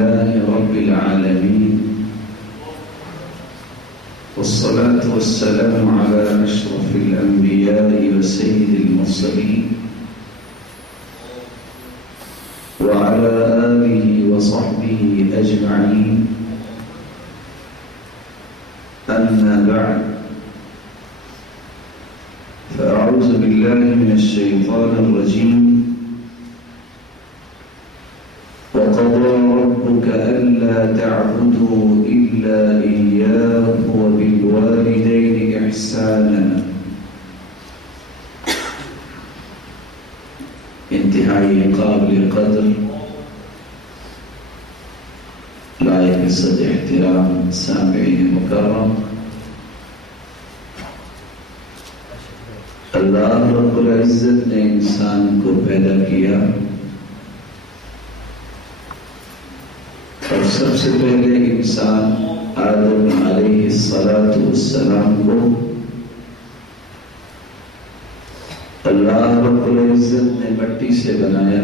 لله رب العالمين، والصلاة والسلام على أشرف الأنبياء وسيد المرسلين وعلى آله وصحبه أجمعين. أما بعد، فأعوذ بالله من الشيطان الرجيم. وقضى ربك ألا تعبدوا إلا إياه وبالوالدين إحسانا. انتہائی قابل قدر لائق عزت احترام سامعین مکرم، اللہ رب العزت نے انسان کو پیدا کیا اور سب سے پہلے انسان آدم علیہ السلام کو اللہ رب العزت نے مٹی سے بنایا.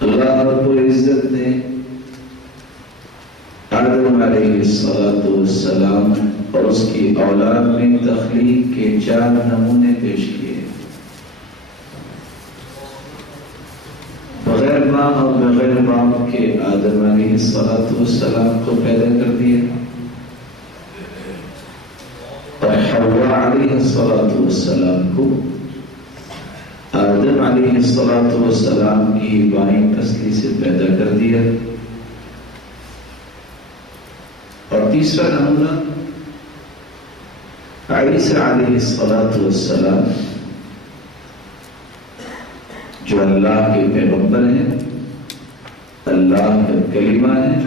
اللہ رب العزت نے آدم علیہ السلام اور اس کی اولاد میں تخلیق کے 4 نمونے پیش کیے. بغیر ماں اور بغیر باپ کے آدم علیہ السلام کو پیدا کر دیا، اور حوا علیہ السلام کو آدم علیہ السلام کی بائیں پسلی سے پیدا کر دیا. اور تیسرا نمونہ عیسیٰ علیہ السلام جو اللہ کے پیغمبر ہیں، اللہ کا کلمہ ہیں،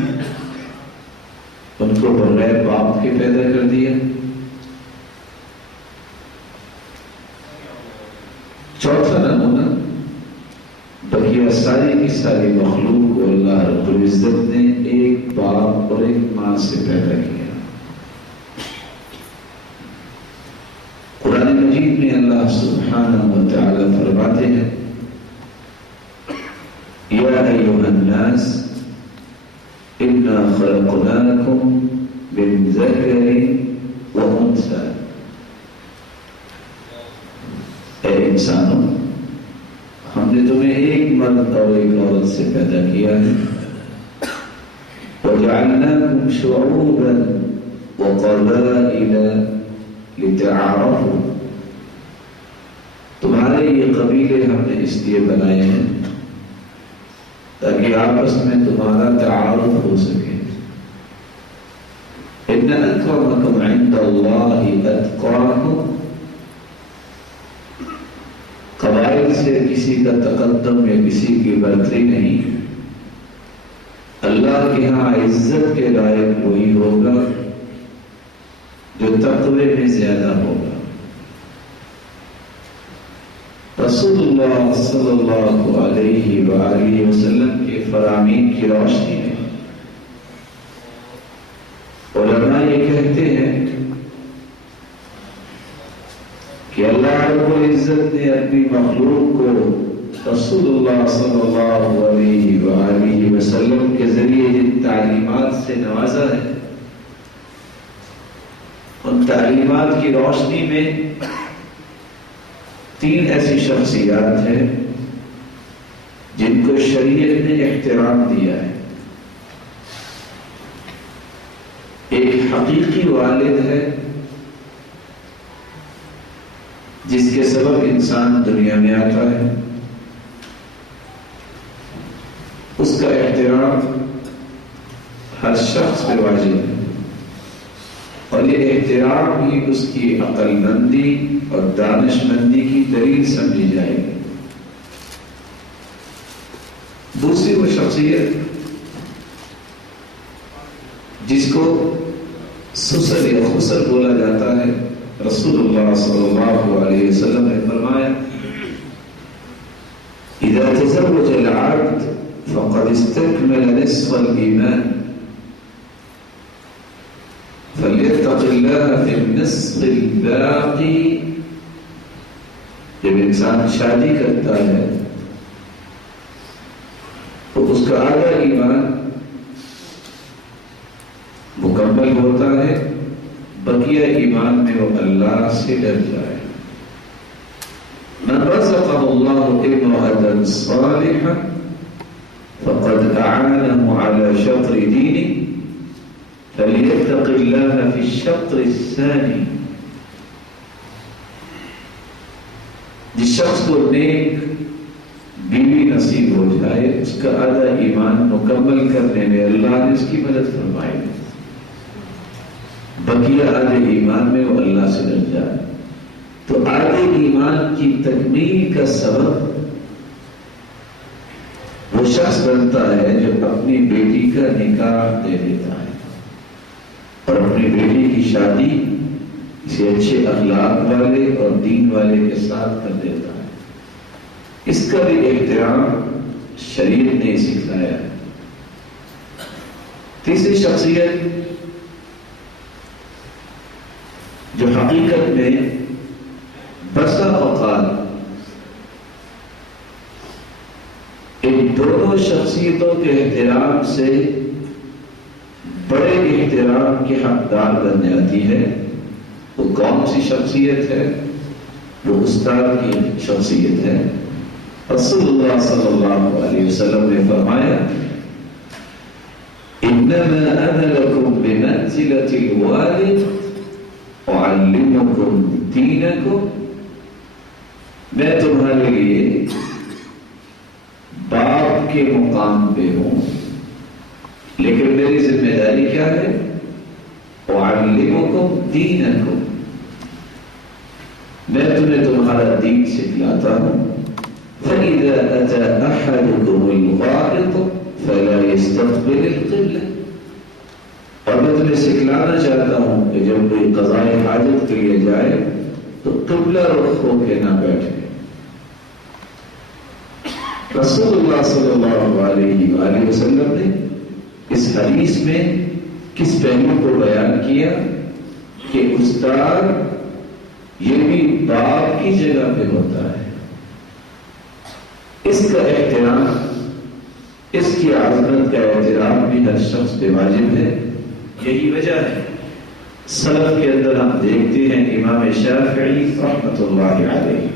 ان کو بغیر باپ کے پیدا کر دیا. چوتھا نمونہ بقیہ ساری کی ساری مخلوق کو اللہ رب العزت نے ایک باپ اور ایک ماں سے پیدا کیا. قرآن مجید میں اللہ سبحانہ و تعالی فرماتے ہیں: یا ایھا الناس انا خلقناکم من ذکر و انثی. اے انسانوں، ہم نے تمہیں ایک مرد اور ایک عورت سے پیدا کیا ہے. وَجَعَلْنَاكُمْ شُعُوبًا وَقَبَائِلَ لِتَعَارَفُوا. تمہارے یہ قبیلے ہم نے اس لیے بنائے ہیں تاکہ آپس میں تمہارا تعارف ہو سکے. إِنَّ أَكْرَمَكُمْ عِندَ اللَّهِ أَتْقَاكُمْ. قبائل سے کسی کا تقدم یا کسی کی برتری نہیں. اللہ کے ہاں عزت کے لائق وہی ہوگا جو تقوی میں زیادہ ہوگا. رسول اللہ صلی اللہ علیہ وآلہ وسلم کے فرامین کی روشنی میں علماء یہ کہتے ہیں کہ اللہ رب العزت نے اپنی مخلوق کو رسول اللہ صلی اللہ علیہ وآلہ وسلم کے ذریعے جن تعلیمات سے نوازا ہے، ان تعلیمات کی روشنی میں 3 ایسی شخصیات ہیں جن کو شریعت نے احترام دیا ہے. ایک حقیقی والد ہے جس کے سبب انسان دنیا میں آتا ہے. اس کا احترام ہر شخص پہ واجب ہے، اور یہ احترام ہی اس کی عقل مندی اور دانش مندی کی دلیل سمجھی جائے گی. دوسری وہ شخصیت جس کو سسر یا خسر بولا جاتا ہے، رسول اللہ صلی اللہ علیہ وسلم نے فرمایا: اذا تزوج العبد فقد استكمل نصف الإيمان فليتق الله في النصف الباقي. جب انسان شادی کرتا ہے اس کا آدھا ایمان مکمل ہوتا ہے، بقیہ ایمان میں وہ اللہ سے ڈر جائے۔ من رزقه الله امرأة صالحة فقد أعانه على شطر دينه فليتق الله في الشطر الثاني۔ جس شخص کو نیک بیوی نصیب ہو جائے، اس کا آدھا ایمان مکمل کرنے میں اللہ نے اس کی مدد فرمائی، بقیہ آدھے ایمان میں وہ اللہ سے ڈر جائے۔ تو آدھے ایمان کی تکمیل کا سبب وہ شخص بنتا ہے جو اپنی بیٹی کا نکاح دے دیتا ہے اور اپنی بیٹی کی شادی کسی اچھے اخلاق والے اور دین والے کے ساتھ کر دیتا ہے۔ اس کا بھی احترام شریعت نے سکھلایا ہے۔ تیسری شخصیت جو حقیقت میں بسا اوقات ان دونوں شخصیتوں کے احترام سے بڑے احترام کے حقدار بن جاتی ہے، وہ کون سی شخصیت ہے؟ وہ استاد کی شخصیت ہے۔ رسول اللہ صلی اللہ علیہ وسلم نے فرمایا انما انا لکم بمنزلۃ الوالد اعلمکم دینکم، میں تمہارے لیے باپ کے مقام پہ ہوں، لیکن میری ذمہ داری کیا ہے؟ اعلمکم دینکم، میں تمہیں تمہارا دین سکھلاتا ہوں۔ فَإِذَا أَتَى أَحَدُكُمُ الْغَائِطُ فَلَا يَسْتَقْبِلِ الْقِبْلَةَ، اور میں تمہیں سکھلانا چاہتا ہوں کہ جب کوئی قضائے حاجت کے لیے جائے تو قبلہ رخ ہو کے نہ بیٹھے۔ رسول اللہ صلی اللہ علیہ وآلہ وسلم نے اس حدیث میں کس پہلو کو بیان کیا کہ استاد یہ بھی باپ کی جگہ پہ ہوتا ہے، اس کا احترام، اس کی عظمت کا احترام بھی ہر شخص پہ واجب ہے۔ یہی وجہ ہے سلف کے اندر ہم دیکھتے ہیں امام شافعی رحمۃ اللہ علیہ،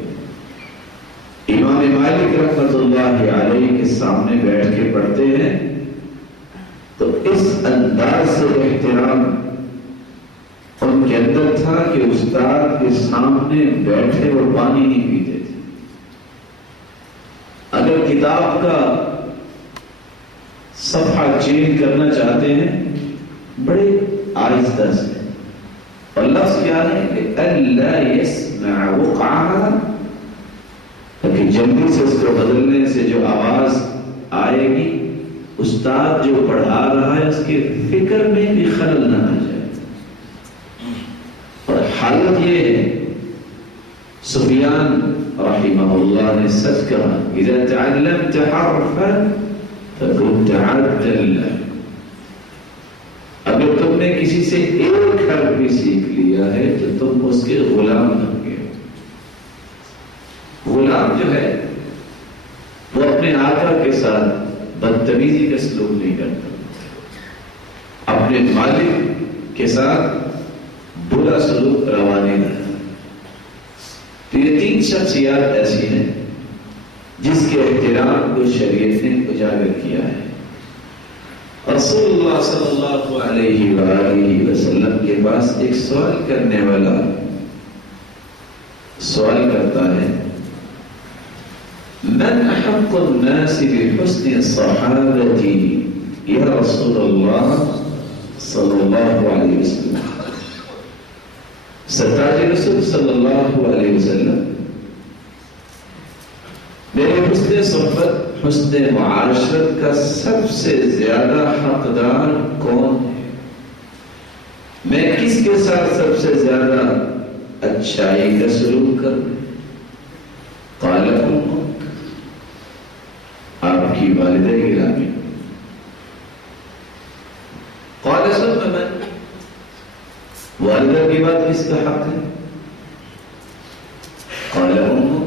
امام مالک رحمۃ اللہ علیہ کے سامنے بیٹھ کے پڑھتے ہیں تو اس انداز سے احترام ان کے اندر تھا کہ استاد کے سامنے بیٹھے اور پانی نہیں پیتے تھے۔ اگر کتاب کا صفحہ چینج کرنا چاہتے ہیں بڑے آہستہ سے، اور لفظ کیا ہے کہ اللہ یسمع وقعها، کہ جلدی سے اس کو بدلنے سے جو آواز آئے گی استاد جو پڑھا رہا ہے اس کے فکر میں بھی خلل نہ آ جائے۔ اور حالت یہ ہے، سفیان رحمہ اللہ نے سچ کہا اذا تعلمت حرفا فكن عبدا له، اگر تم نے کسی سے ایک حرف بھی سیکھ لیا ہے تو تم اس کے غلام بن گئے۔ غلام جو ہے وہ اپنے آقا کے ساتھ بدتمیزی کا سلوک نہیں کرتا، اپنے مالک کے ساتھ برا سلوک روا نہیں کرتا۔ تو یہ تین شخصیات ایسی ہیں جس کے احترام کو شریعت نے اجاگر کیا ہے۔ رسول اللہ صلی اللہ علیہ وآلہ وسلم کے پاس ایک سوال کرنے والا سوال کرتا ہے من احق الناس بحسن صحابتی یا رسول اللہ صلی اللہ علیہ وسلم۔ سرتاج رسول صلی اللہ علیہ وسلم، میرے حسن صحبت، حسن معاشرت کا سب سے زیادہ حقدار کون ہے؟ میں کس کے ساتھ سب سے زیادہ اچھائی کا سلوک کروں؟ قال امک، آپ کی والدہ گرامی۔ قال ثم من، والدہ کی بات کس کا حق ہے؟ قال امک،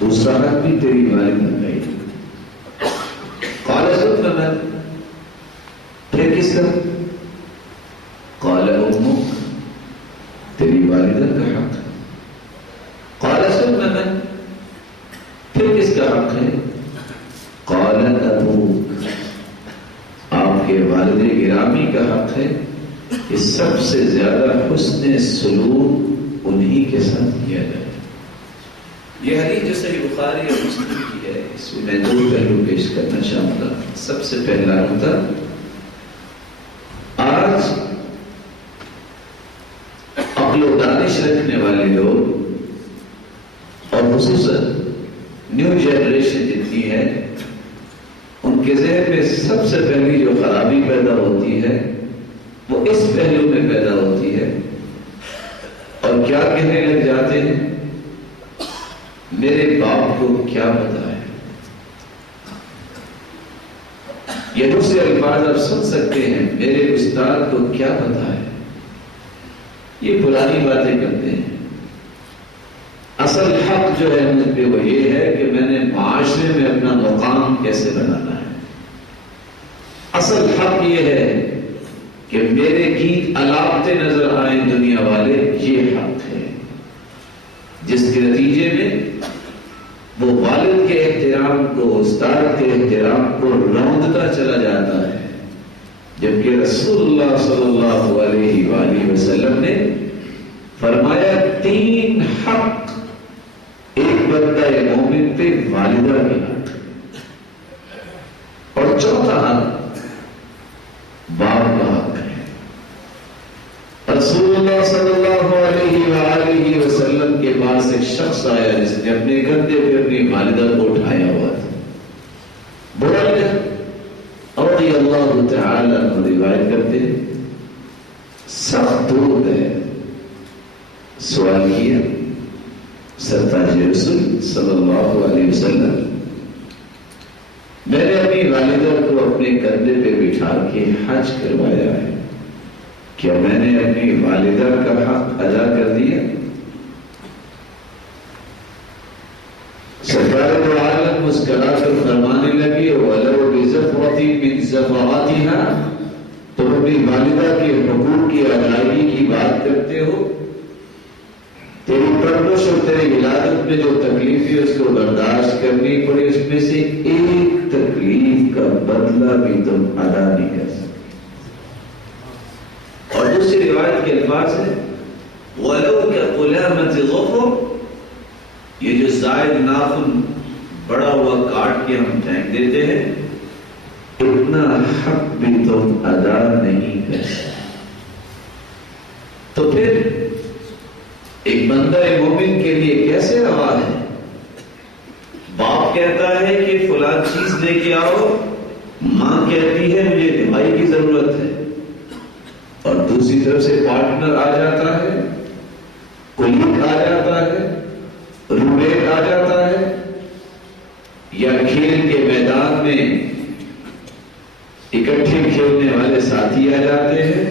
دوسرا حق بھی تیری والدہ کا ہی۔ کس کا؟ قال امک، تیری والدہ کا حق ہے۔ قال ثم من، پھر کس کا حق ہے؟ قال ابوک، آپ کے والد گرامی کا حق ہے کہ سب سے زیادہ حسن سلوک انہی کے ساتھ کیا جائے۔ یہ حدیث جو صحیح بخاری اور مسلم کی ہے، اس میں میں 2 پہلو پیش کرنا چاہوں گا۔ سب سے پہلا ہوتا، آج عقل و دانش رکھنے والے لوگ اور خصوصاً نیو جنریشن جتنی ہے، ان کے ذہن میں سب سے پہلی جو خرابی پیدا ہوتی ہے وہ اس پہلو میں پیدا ہوتی ہے، اور کیا کہنے لگ جاتے ہیں؟ میرے باپ کو کیا پتا ہے؟ یہ دوسرے الفاظ آپ سن سکتے ہیں، میرے استاد کو کیا پتا ہے؟ یہ پرانی باتیں کرتے ہیں۔ اصل حق جو ہے مجھ پہ وہ یہ ہے کہ میں نے معاشرے میں اپنا مقام کیسے بنانا ہے۔ اصل حق یہ ہے کہ میرے گیت الاپتے نظر آئیں دنیا والے، یہ حق ہے، جس کے نتیجے میں وہ والد کے احترام کو، استاد کے احترام کو روندتا چلا جاتا ہے، جبکہ رسول اللہ صلی اللہ علیہ وآلہ وسلم نے فرمایا 3 حق ایک بندہ مومن پہ والدہ کے حق، اور چوتھا حق باپ کا حق ہے۔ رسول اللہ صلی اللہ علیہ وآلہ وسلم کے پاس ایک شخص آیا جس نے اپنے کندھے پہ اپنی والدہ کو اٹھایا ہوا تھا۔ برائدہ رضی اللہ تعالی عنہ روایت کرتے ہیں، سخت دور ہے، سوال کیا سرتاج رسول صلی اللہ علیہ وسلم، میں نے اپنی والدہ کو اپنے کندھے پہ بٹھا کے حج کروایا ہے، کیا میں نے اپنی والدہ کا حق ادا کر دیا؟ سرکار دو عالم مسکرا کر فرمانے لگے، وَلَوْ بِزَفْرَةٍ مِّن زَفَرَاتِهَا، تم اپنی والدہ کے حقوق کی ادائیگی کی بات کرتے ہو، تیری پرورش اور تیری ولادت میں جو تکلیف ہے اس کو برداشت کرنی پڑی، اس میں سے ایک تکلیف کا بدلہ بھی تم ادا نہیں کر سکتے۔ اور دوسری روایت کے الفاظ ہے، وَلَوْ كَقُلَامَةِ ظَفْرٍ، یہ جو زائد ناخن بڑا ہوا کاٹ کے ہم پھینک دیتے ہیں، اتنا حق بھی تم ادا نہیں کر سکتے۔ تو پھر ایک بندہ مومن کے لیے کیسے روا ہے؟ باپ کہتا ہے کہ فلاں چیز لے کے آؤ، ماں کہتی ہے مجھے دوائی کی ضرورت ہے، اور دوسری طرف سے پارٹنر آ جاتا ہے، کولیگ آ جاتا ہے، رومیٹ آ جاتا ہے، یا کھیل کے میدان میں اکٹھے کھیلنے والے ساتھی آ جاتے ہیں،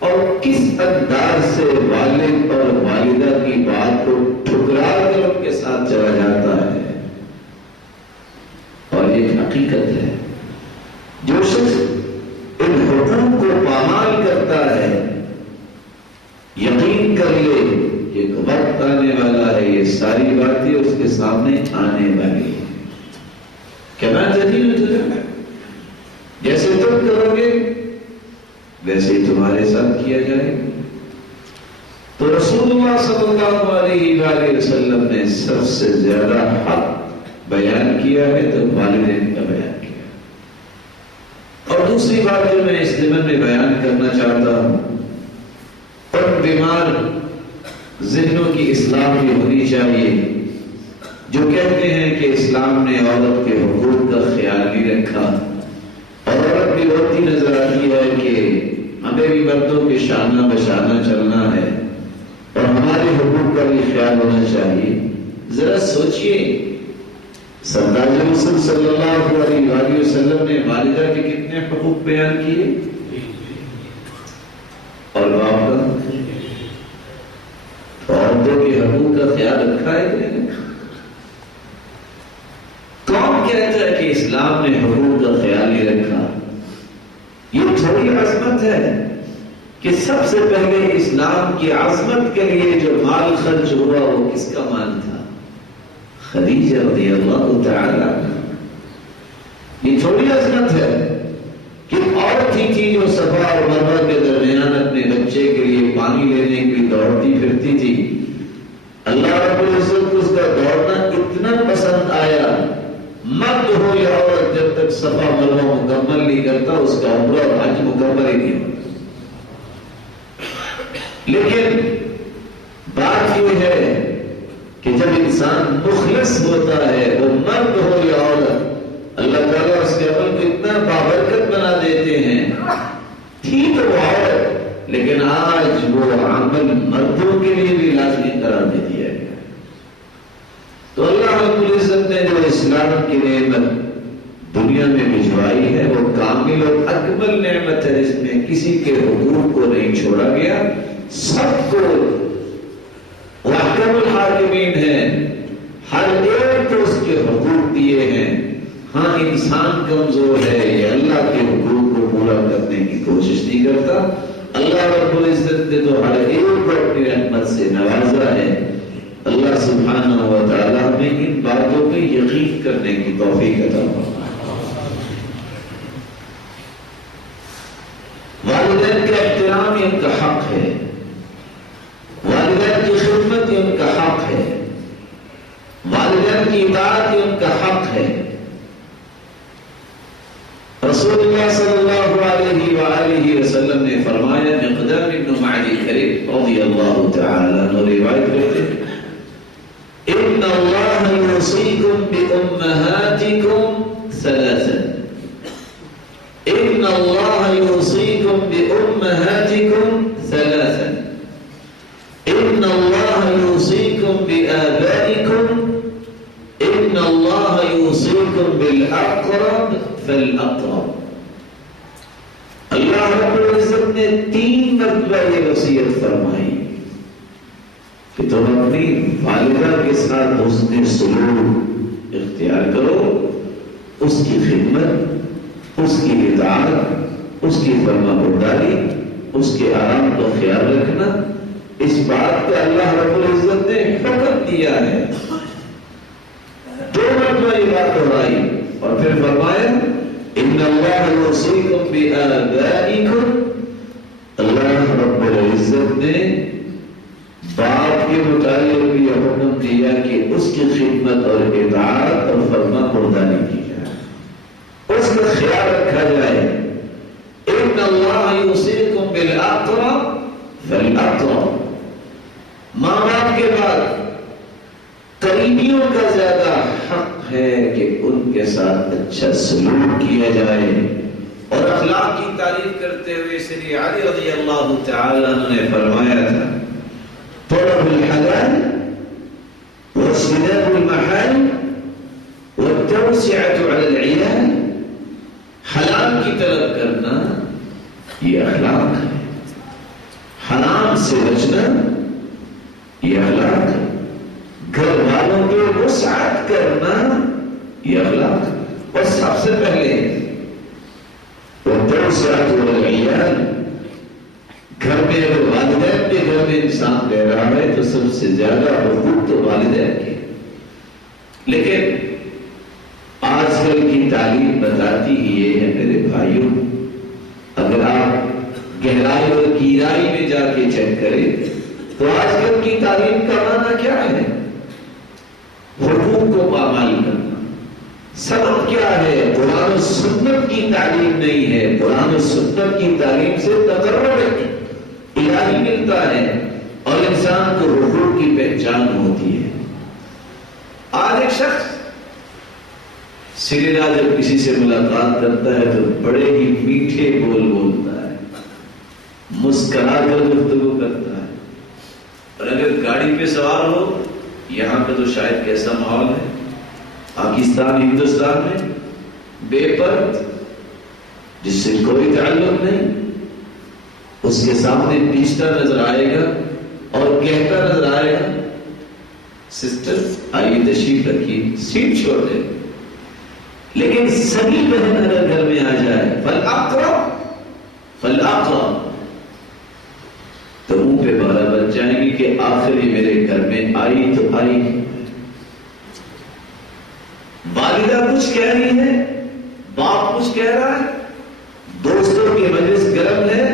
اور کس انداز سے والد اور والدہ کی بات کو ٹھکرا کر ان کے ساتھ چلا جاتا ہے۔ اور ایک حقیقت ہے، جو شخص ان حقوق کو پامال کرتا ہے، یقین کر لے ایک وقت آنے والا ہے، یہ ساری باتیں اس کے سامنے آنے والی ہیں۔ کما تدین تدان، جیسے تم کرو گے ویسے ہی تمہارے ساتھ کیا جائے گا۔ تو رسول اللہ صلی اللہ علیہ وآلہ وسلم نے سب سے زیادہ حق بیان کیا ہے تو والدین کا بیان کیا۔ اور دوسری بات جو میں اس ضمن میں بیان کرنا چاہتا ہوں، ان بیمار ذہنوں کی اصلاح بھی ہونی چاہیے جو کہتے ہیں کہ اسلام نے عورت کے حقوق کا خیال نہیں رکھا، اور عورت بھی روتی نظر آتی ہے کہ ہمیں بھی مردوں کے شانہ بشانہ چلنا ہے اور ہمارے حقوق کا بھی خیال ہونا چاہیے۔ ذرا سوچئے، سرکار رسول صلی اللہ علیہ وآلہ وسلم نے والدہ کے کتنے حقوق بیان کیے، اور باپ کا، عورتوں کے حقوق کا خیال رکھا ہے کہ نہیں؟ کون کہتا ہے کہ اسلام نے حقوق کا خیال نہیں رکھا؟ یہ تھوڑی بڑی عظمت ہے کہ سب سے پہلے اسلام کی عظمت کے لیے جو مال خرچ ہوا وہ کس کا مال تھا؟ خدیجہ رضی اللہ تعالی عنہا۔ یہ تھوڑی عظمت ہے کہ عورت ہی تھی جو صفا اور مروہ کے درمیان اپنے بچے کے لیے پانی لینے کے لیے دوڑتی پھرتی تھی۔ اللہ رب العزت کو اس کا دوڑنا اتنا پسند آیا، مرد ہو یا عورت جب تک صفا مروہ مکمل نہیں کرتا اس کا عمرہ اور حج مکمل ہی نہیں ہوتا۔ لیکن بات یہ ہے کہ جب انسان مخلص ہوتا ہے، وہ مرد ہو یا عورت، اللہ تعالیٰ اس کے عمل کو اتنا بابرکت بنا دیتے ہیں۔ تھی تو وہ عورت، لیکن آج وہ عمل مردوں کے لیے بھی لازمی قرار دے دیا گیا۔ تو اللہ رب العزت نے جو اسلام کی نعمت دنیا میں بھجوائی ہے وہ کامل اور اکمل نعمت ہے، جس میں کسی کے حقوق کو نہیں چھوڑا گیا، سب کو احکم الحاکمین ہے، ہر ایک کو اس کے حقوق دیے ہیں۔ ہاں انسان کمزور ہے، یہ اللہ کے حقوق کو پورا کرنے کی کوشش نہیں کرتا۔ اللہ رب العزت نے تو ہر ایک کو اپنی رحمت سے نوازا ہے۔ اللہ سبحانہ و تعالیٰ ہمیں ان باتوں پہ یقین کرنے کی توفیق عطا فرمائے۔ والدین کا احترام یہ ان کا حق ہے، والدین کی خدمت یہ ان کا حق ہے، والدین کی اطاعت یہ ان کا حق ہے۔ رسول اللہ صلی اللہ علیہ وآلہ وسلم نے فرمایا، مقدام بن معدی کریم رضی اللہ تعالی عنہ روایت کرتے ہیں، ان اللہ یوصیکم بامہاتکم ثلاثا، ان اللہ یوصیکم بامہاتکم ثلاثا، ان اللہ یوصیکم بآبائکم، ان اللہ یوصیکم بالاقرب فالاقرب۔ اللہ رب العزت نے 3 مرتبہ یہ وصیت فرمائی کہ تم اپنی والدہ کے ساتھ حسن سلوک اختیار کرو، اس کی خدمت، اس کی اطاعت، اس کی فرما برداری، اس کے آرام کا خیال رکھنا، اس بات کا اللہ رب العزت نے حکم دیا ہے۔ 2 مرتبہ یہ بات دہرائی اور پھر فرمایا، ان اللہ یوصیکم بآبائکم، اللہ رب العزت نے باپ کے متعلق یہ حکم دیا کہ اس کی خدمت اور اطاعت اور فرما برداری کی جائے، اس کا خیال رکھا جائے۔ ان اللہ یوصیکم بالاقرب فالاقرب، ماں باپ کے بعد قریبیوں کا زیادہ حق ہے کہ ان کے ساتھ اچھا سلوک کیا جائے۔ اور اخلاق کی تعریف کرتے ہوئے سیدنا علی رضی اللہ تعالی عنہ نے فرمایا تھا، طلب الحلال واجتناب المحارم والتوسعة على العيال، حلال کی طلب کرنا یہ اخلاق ہے، حرام سے بچنا یہ اخلاق ہے، گھر والوں کے وسعت کرنا یہ اخلاق ہے۔ اور سب سے پہلے والتوسعة على العيال، گھر میں اگر والدین کے گھر میں انسان رہ رہا ہے تو سب سے زیادہ حقوق تو والدین کے، لیکن آج کل کی تعلیم بتاتی ہی یہ ہے میرے بھائیوں، اگر آپ گہرائی اور گہرائی میں جا کے چیک کریں تو آج کل کی تعلیم کا معنی کیا ہے؟ حقوق کو پامال کرنا۔ سبب کیا ہے؟ قرآن و سنت کی تعلیم نہیں ہے، قرآن و سنت کی تعلیم سے تقرب الہی ملتا ہے اور انسان کو حقوق کی پہچان ہوتی ہے۔ آج ایک شخص سریرا جب کسی سے ملاقات کرتا ہے تو بڑے ہی میٹھے بول بولتا ہے، مسکرا کر گفتگو کرتا ہے، اور اگر گاڑی پہ سوار ہو، یہاں پہ تو شاید کیسا ماحول ہے، پاکستان ہندوستان میں بے پرد جس سے کوئی تعلق نہیں، اس کے سامنے پیچھتا نظر آئے گا اور کہتا نظر آئے گا، سسٹر آئیے تشریف رکھیے، سیٹ چھوڑ دے۔ لیکن سبھی بہن اگر گھر میں آ جائے، فالاقرب، فالآخر تو منہ پہ 12 بج جائیں گی کہ آخر یہ میرے گھر میں آئی تو آئی. والدہ کچھ کہہ رہی ہے، باپ کچھ کہہ رہا ہے، دوستوں کی مجلس گرم ہے،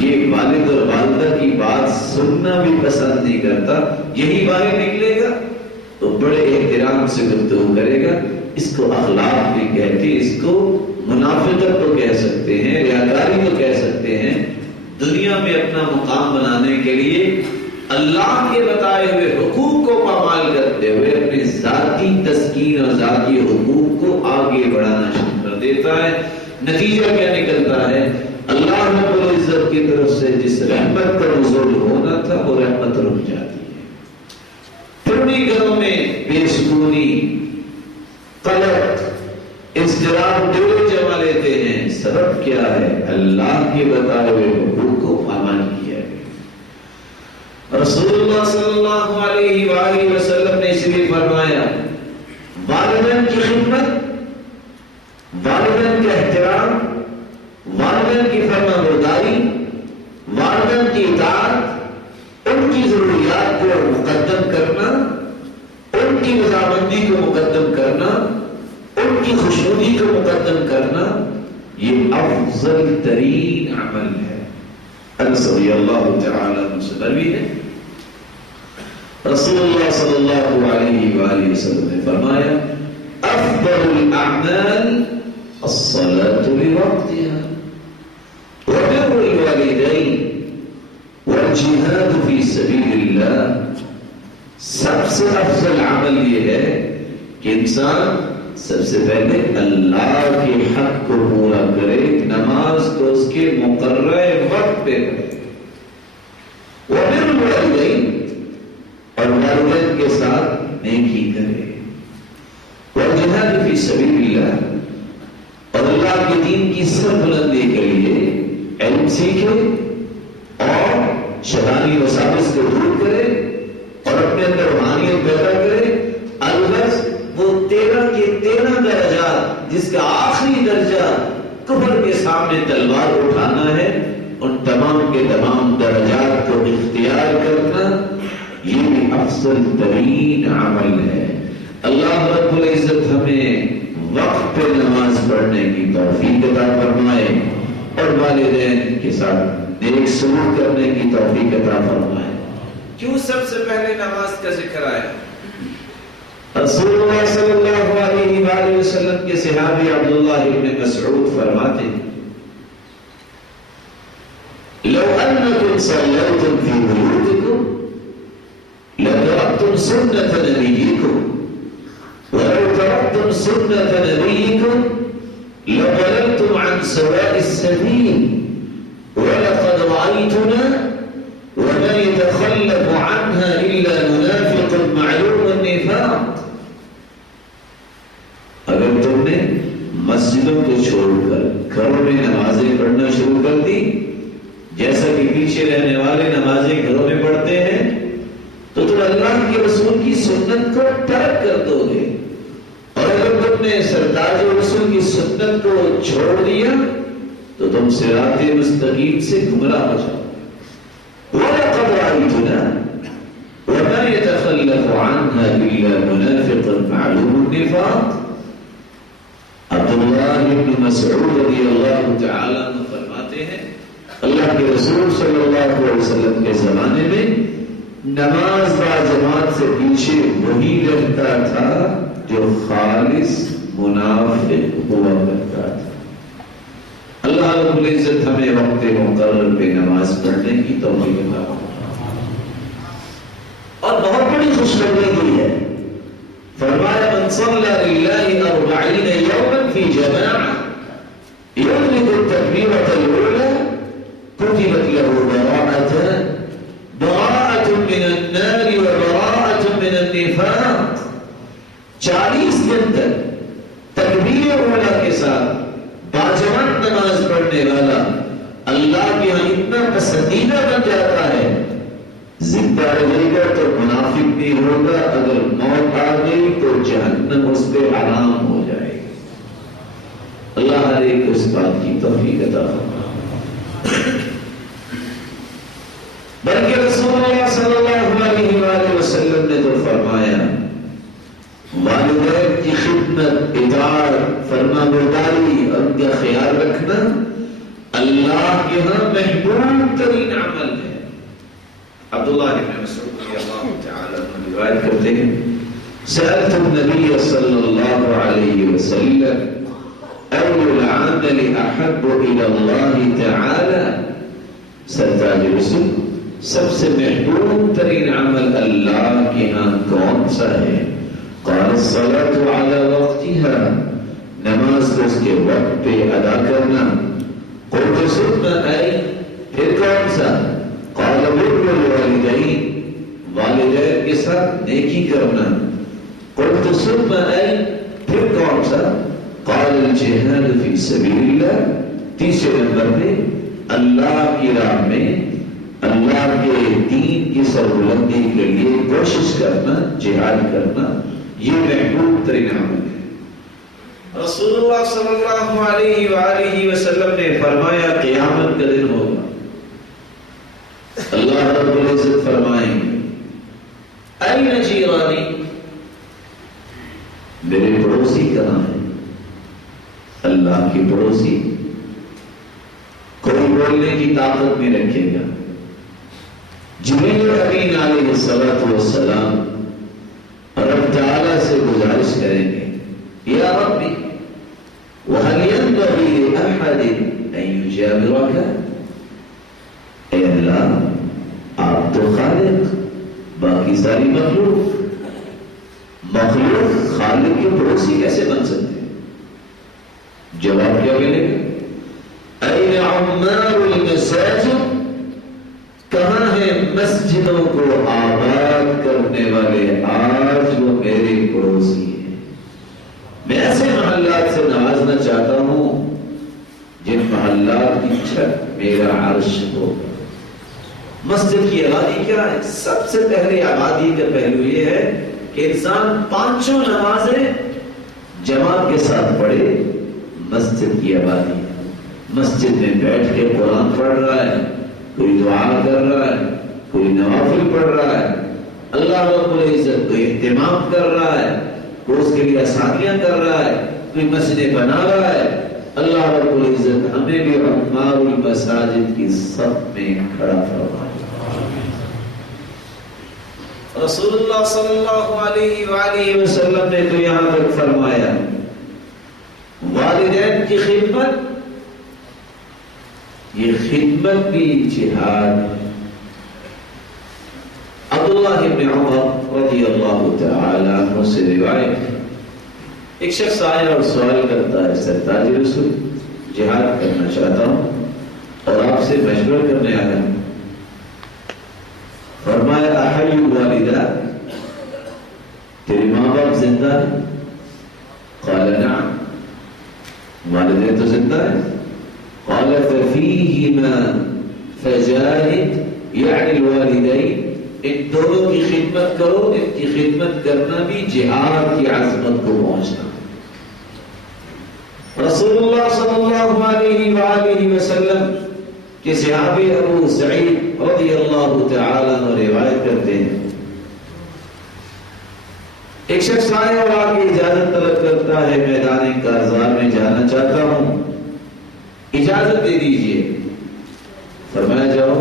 یہ والد اور والدہ کی بات سننا بھی پسند نہیں کرتا، یہی باہر نکلے گا تو بڑے احترام سے گفتگو کرے گا. اس کو اخلاق بھی کہتے، اس کو منافقت تو کہہ سکتے ہیں، ریاکاری تو کہہ سکتے ہیں. دنیا میں اپنا مقام بنانے کے لیے اللہ کے بتائے ہوئے حقوق کو پامال کرتے ہوئے اپنے ذاتی تسکین اور ذاتی حقوق کو آگے بڑھانا شروع کر دیتا ہے. نتیجہ کیا نکلتا ہے؟ اللہ رب العزت کی طرف سے جس رحمت کا نزول ہونا تھا وہ رحمت رک جاتی ہے. پھر انہیں گھروں میں بے سکونی، قلق، اضطراب ڈیرے جما لیتے ہیں. سبب کیا ہے؟ اللہ کے بتائے ہوئے حقوق کو پامال کیا ہے. رسول اللہ صلی اللہ علیہ وآلہ وسلم نے اس لیے فرمایا والدین کی خدمت، والدین کا احترام، والدین کی فرما برداری، والدین کی اطاعت، ان کی ضروریات کو مقدم کرنا، ان کی رضامندی کو مقدم کرنا، ان کی خوشنودی کو مقدم کرنا، یہ افضل ترین عمل ہے. انس رضی اللہ تعالی عنہ سے مروی ہے رسول اللہ صلی اللہ علیہ وآلہ وسلم نے فرمایا افضل الاعمال الصلاة لوقتها وبر الوالدين والجهاد في سبيل الله. سب سے افضل عمل یہ ہے کہ انسان سب سے پہلے اللہ کے حق کو پورا کرے، نماز کو اس کے مقررہ وقت پہ کرے، وبر الوالدین اور والدین کے ساتھ نیکی کرے، والجہاد فی سبیل اللہ اور اللہ کے دین کی سربلندی کے لیے علم سیکھے اور شیطانی وساوس کو دور کرے اور اپنے اندر روحانیت پیدا کرے. الغرض وہ 13 کے 13 درجات جس کا آخری درجہ کفر کے سامنے تلوار اٹھانا ہے، ان تمام کے تمام درجات کو اختیار کرنا، یہ بھی افضل ترین عمل ہے. اللہ رب العزت ہمیں وقت پہ نماز پڑھنے کی توفیق عطا فرمائے اور والدین کے ساتھ نیک سلوک کرنے کی توفیق عطا فرمائے. کیوں سب سے پہلے نماز کا ذکر آیا؟ رسول اللہ صلی اللہ علیہ وآلہ وسلم کے صحابی عبداللہ ابن مسعود فرماتے ہیں لو انکم صلیتم فی بیوتکم لترکتم سنت نبیکم ولو ترکتم سنت نبیکم لضللتم عن سواء السبیل ولقد رأیتنا وما يتخلف عنها إلا منافق معلوم النفاق. اگر تم نے مسجدوں کو چھوڑ کر گھروں میں نمازیں پڑھنا شروع کر دی، جیسا کہ پیچھے رہنے والے نمازیں گھروں میں پڑھتے ہیں، تو تم اللہ کے رسول کی سنت کو ترک کر دو گے. اور اگر تم نے سرتاج رسول کی سنت کو چھوڑ دیا تو تم صراط مستقیم سے گمراہ ہو جاؤ. وَلَقَدْ رَأَيْتُنَا وَمَا يَتَخَلَّفُ عَنْهَا إِلَّا مُنَافِقٌ مَعْلُومُ النِّفَاقِ. عبداللہ ابن مسعود رضی اللہ تعالی عنہ فرماتے ہیں اللہ کے رسول صلی اللہ علیہ وسلم کے زمانے میں نماز با جماعت سے پیچھے وہی رہتا تھا جو خالص منافق ہوا کرتا تھا. اللہ رب العزت ہمیں وقت مقرر پہ نماز پڑھنے کی توفیق عطا فرمائے. اور بہت بڑی خوشخبری ہے، فرمایا من صلى لله 40 يوما في جماعة يدرك التكبيرة الأولى كتبت له براءة من النار وبراءة من النفاق. 40 دن تک تکبیر اولا کے ساتھ باجماعت نماز پڑھنے والا اللہ کے ہاں اتنا پسندیدہ بن جاتا ہے، زندہ رہے گا تو منافق نہیں ہوگا، اگر موت آ گئی تو جہنم اس پہ حرام ہو جائے گا. اللہ ہر ایک اس بات کی توفیق عطا فرما۔ بلکہ رسول اللہ صلی اللہ علیہ وآلہ وسلم نے تو فرمایا والدین کی خدمت، اطاعت، فرما برداری اور ان کا خیال رکھنا اللہ کے ہاں محبوب ترین عمل ہے۔ عبداللہ بن مسعود رضی اللہ تعالی عنہ روایت کرتے ہیں سألت النبي صلى الله عليه وسلم أي العمل أحب إلى الله تعالى، سرتاج رسول سب سے محبوب ترین عمل اللہ کے ہاں کون سا ہے؟ قال الصلاة على وقتها، نماز کو اس کے وقت پہ ادا کرنا۔ قلت ثم أي، پھر کون سا؟ قال بر الوالدین، والدین کے ساتھ نیکی کرنا۔ قلت ثم أي، پھر کون سا؟ قال الجہاد فی سبیل اللہ، تیسرے نمبر پہ اللہ کی راہ میں اللہ کے دین کی سربلندی کے لیے کوشش کرنا، جہاد کرنا، یہ محبوب ترین عمل ہے۔ رسول اللہ صلی اللہ علیہ وآلہ وسلم نے فرمایا قیامت کا دن ہوگا، اللہ رب العزت فرمائیں گے این جیرانی، میرے پڑوسی کہاں ہیں؟ اللہ کی پڑوسی کوئی بولنے کی طاقت نہیں رکھے گا۔ جبریل امین علیہ السلام رب تعالیٰ سے گزارش کریں گے یا ربی وَهَلْ يَنْبَغِي لِأَحَدٍ أَن يُجَاوِرَكَ، اے اللہ آپ تو خالق، باقی ساری مخلوق خالق کے پڑوسی کیسے بن سکتے ہیں؟ جواب کیا ملے گا؟ اَيْنَ عُمَّارُ الْمَسَاجِدِ، کہاں ہے مسجدوں کو آباد کرنے والے، آج وہ میرے پڑوسی ہیں۔ میں ایسے محلات سے نوازنا چاہتا ہوں جن محلات کی چھت میرا عرش ہو۔ مسجد کی آبادی کیا ہے؟ سب سے پہلے آبادی کا پہلو یہ ہے کہ انسان پانچوں نمازیں جماعت کے ساتھ پڑھے، مسجد کی آبادی۔ مسجد میں بیٹھ کے قرآن پڑھ رہا ہے، کوئی دعا کر رہا ہے، کوئی نوافل پڑھ رہا ہے، اللہ رب العزت کوئی اہتمام کر رہا ہے، کوئی اس کے لیے آسانیاں کر رہا ہے، کوئی مسجد بنا رہا ہے۔ اللہ رب العزت ہمیں بھی عمار المساجد کی صف میں کھڑا فرمائے۔ رسول اللہ صلی اللہ علیہ وآلہ وسلم نے تو یہاں تک فرمایا والدین کی خدمت، یہ خدمت بھی جہاد ہے۔ عبداللہ بن عمر رضی اللہ تعالی عنہ سے روایت، ایک شخص آیا اور سوال کرتا ہے سرتاج رسول جہاد کرنا چاہتا ہوں اور آپ سے مشورہ کرنے آیا ہوں۔ فرمایا احی الوالدہ، تیری ماں باپ زندہ ہے؟ قال نعم، والدین تو زندہ ہے۔ قال ففیہما فجاہد، یعنی الوالدین، ان دونوں کی خدمت کرو، ان کی خدمت کرنا بھی جہاد کی عظمت کو پہنچنا۔ رسول اللہ صلی اللہ علیہ وآلہ وسلم کہ صحابی ابو سعید رضی اللہ تعالیٰ عنہ روایت کرتے ہیں ایک شخص آئے اور آپ کی اجازت طلب کرتا ہے میدان کارزار میں جانا چاہتا ہوں، اجازت دے دیجئے۔ فرمایا جاؤ،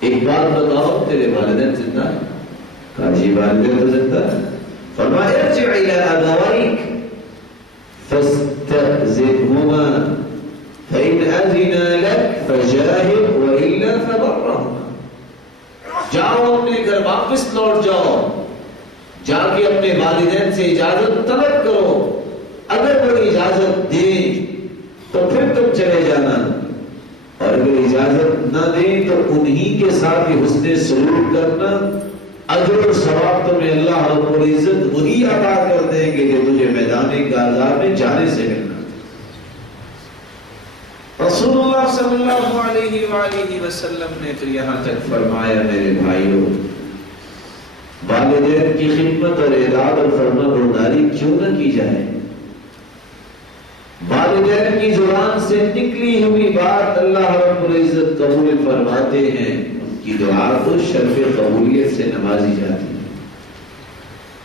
ایک بات بتاؤ تیرے والدین زندہ ہیں؟ کہا جی والدین تو زندہ ہیں۔ فرمایا ارجع الى ابویک فاستأذنهما فإن أذنا لك فجاهد وإلا فبرهما، جاؤ اپنے گھر واپس لوٹ جاؤ، جا کے اپنے والدین سے اجازت طلب کرو، اگر وہ اجازت دیں تو پھر تم چلے جانا، اور اگر اجازت نہ دیں تو انہی کے ساتھ ہی حسن سلوک کرنا، اجر و ثواب تمہیں اللہ رب العزت وہی عطا کر دیں گے کہ تجھے میدان کارزار میں جانے سے ملنا۔ رسول اللہ صلی اللہ علیہ وآلہ وسلم نے تو یہاں تک فرمایا میرے بھائیوں، والدین کی خدمت اور اطاعت اور فرما برداری کیوں نہ کی جائے؟ والدین کی زبان سے نکلی ہوئی بات اللہ رب العزت قبول فرماتے ہیں، ان کی دعا کو شرف قبولیت سے نوازی جاتی ہے۔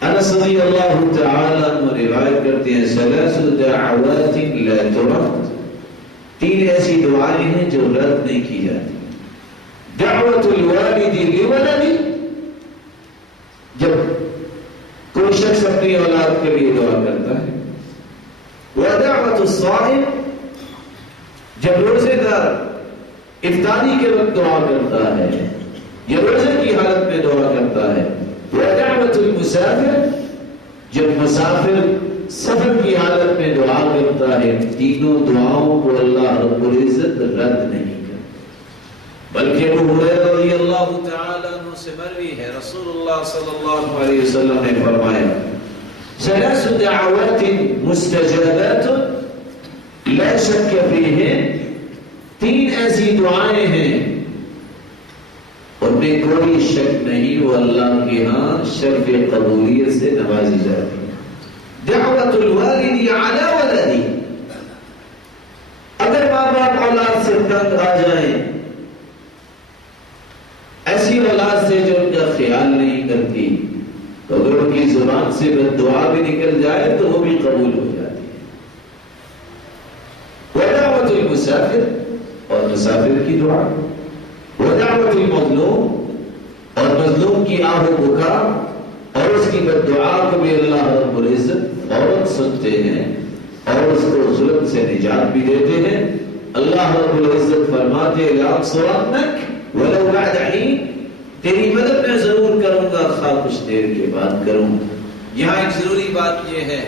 انس رضی اللہ تعالی عنہ روایت کرتے ہیں ثلاث دعوات لا ترد، تین ایسی دعائیں ہیں جو رد نہیں کی جاتی۔ دعوت الوالد لولدی، جب کوئی شخص اپنی اولاد کے لیے دعا کرتا ہے، ودعوت الصائم، جب روزے دار افطاری کے وقت دعا کرتا ہے یا روزے کی حالت میں دعا کرتا ہے، ودعوت المسافر، جب مسافر سفر کی حالت میں دعا کرتا ہے، تینوں دعاؤں کو اللہ رب العزت رد نہیں کرتا۔ بلکہ ابو ہریرہ رضی اللہ تعالی عنہ سے مروی ہے، رسول اللہ صلی اللہ علیہ وسلم نے فرمایا ثلاث دعوات مستجابات لا شک فیہن، تین ایسی دعائیں ہیں ان میں کوئی شک نہیں، وہ اللہ کے ہاں شرف قبولیت سے نوازی جاتی ہے۔ دعوت الوالد علی ولدی، اگر ماں باپ اولاد سے تنگ آ جائیں، ایسی اولاد سے جو ان کا خیال نہیں کرتی، تو اگر ان کی زبان سے دعا بھی نکل جائے تو وہ بھی قبول ہو جاتی ہے۔ ودعوت المسافر، اور مسافر کی دعا، ودعوت المظلوم، اور مظلوم کی آہ و بکا اور اس کی بددعا کو بھی اللہ رب العزت فوراً سنتے ہیں اور اس کو ظلم سے نجات بھی دیتے ہیں۔ اللہ رب العزت فرماتے لأنصرنک ولو بعد حین، تیری مدد میں ضرور کروں گا خواہ کچھ دیر کے بعد کروں۔ یہاں ایک ضروری بات یہ ہے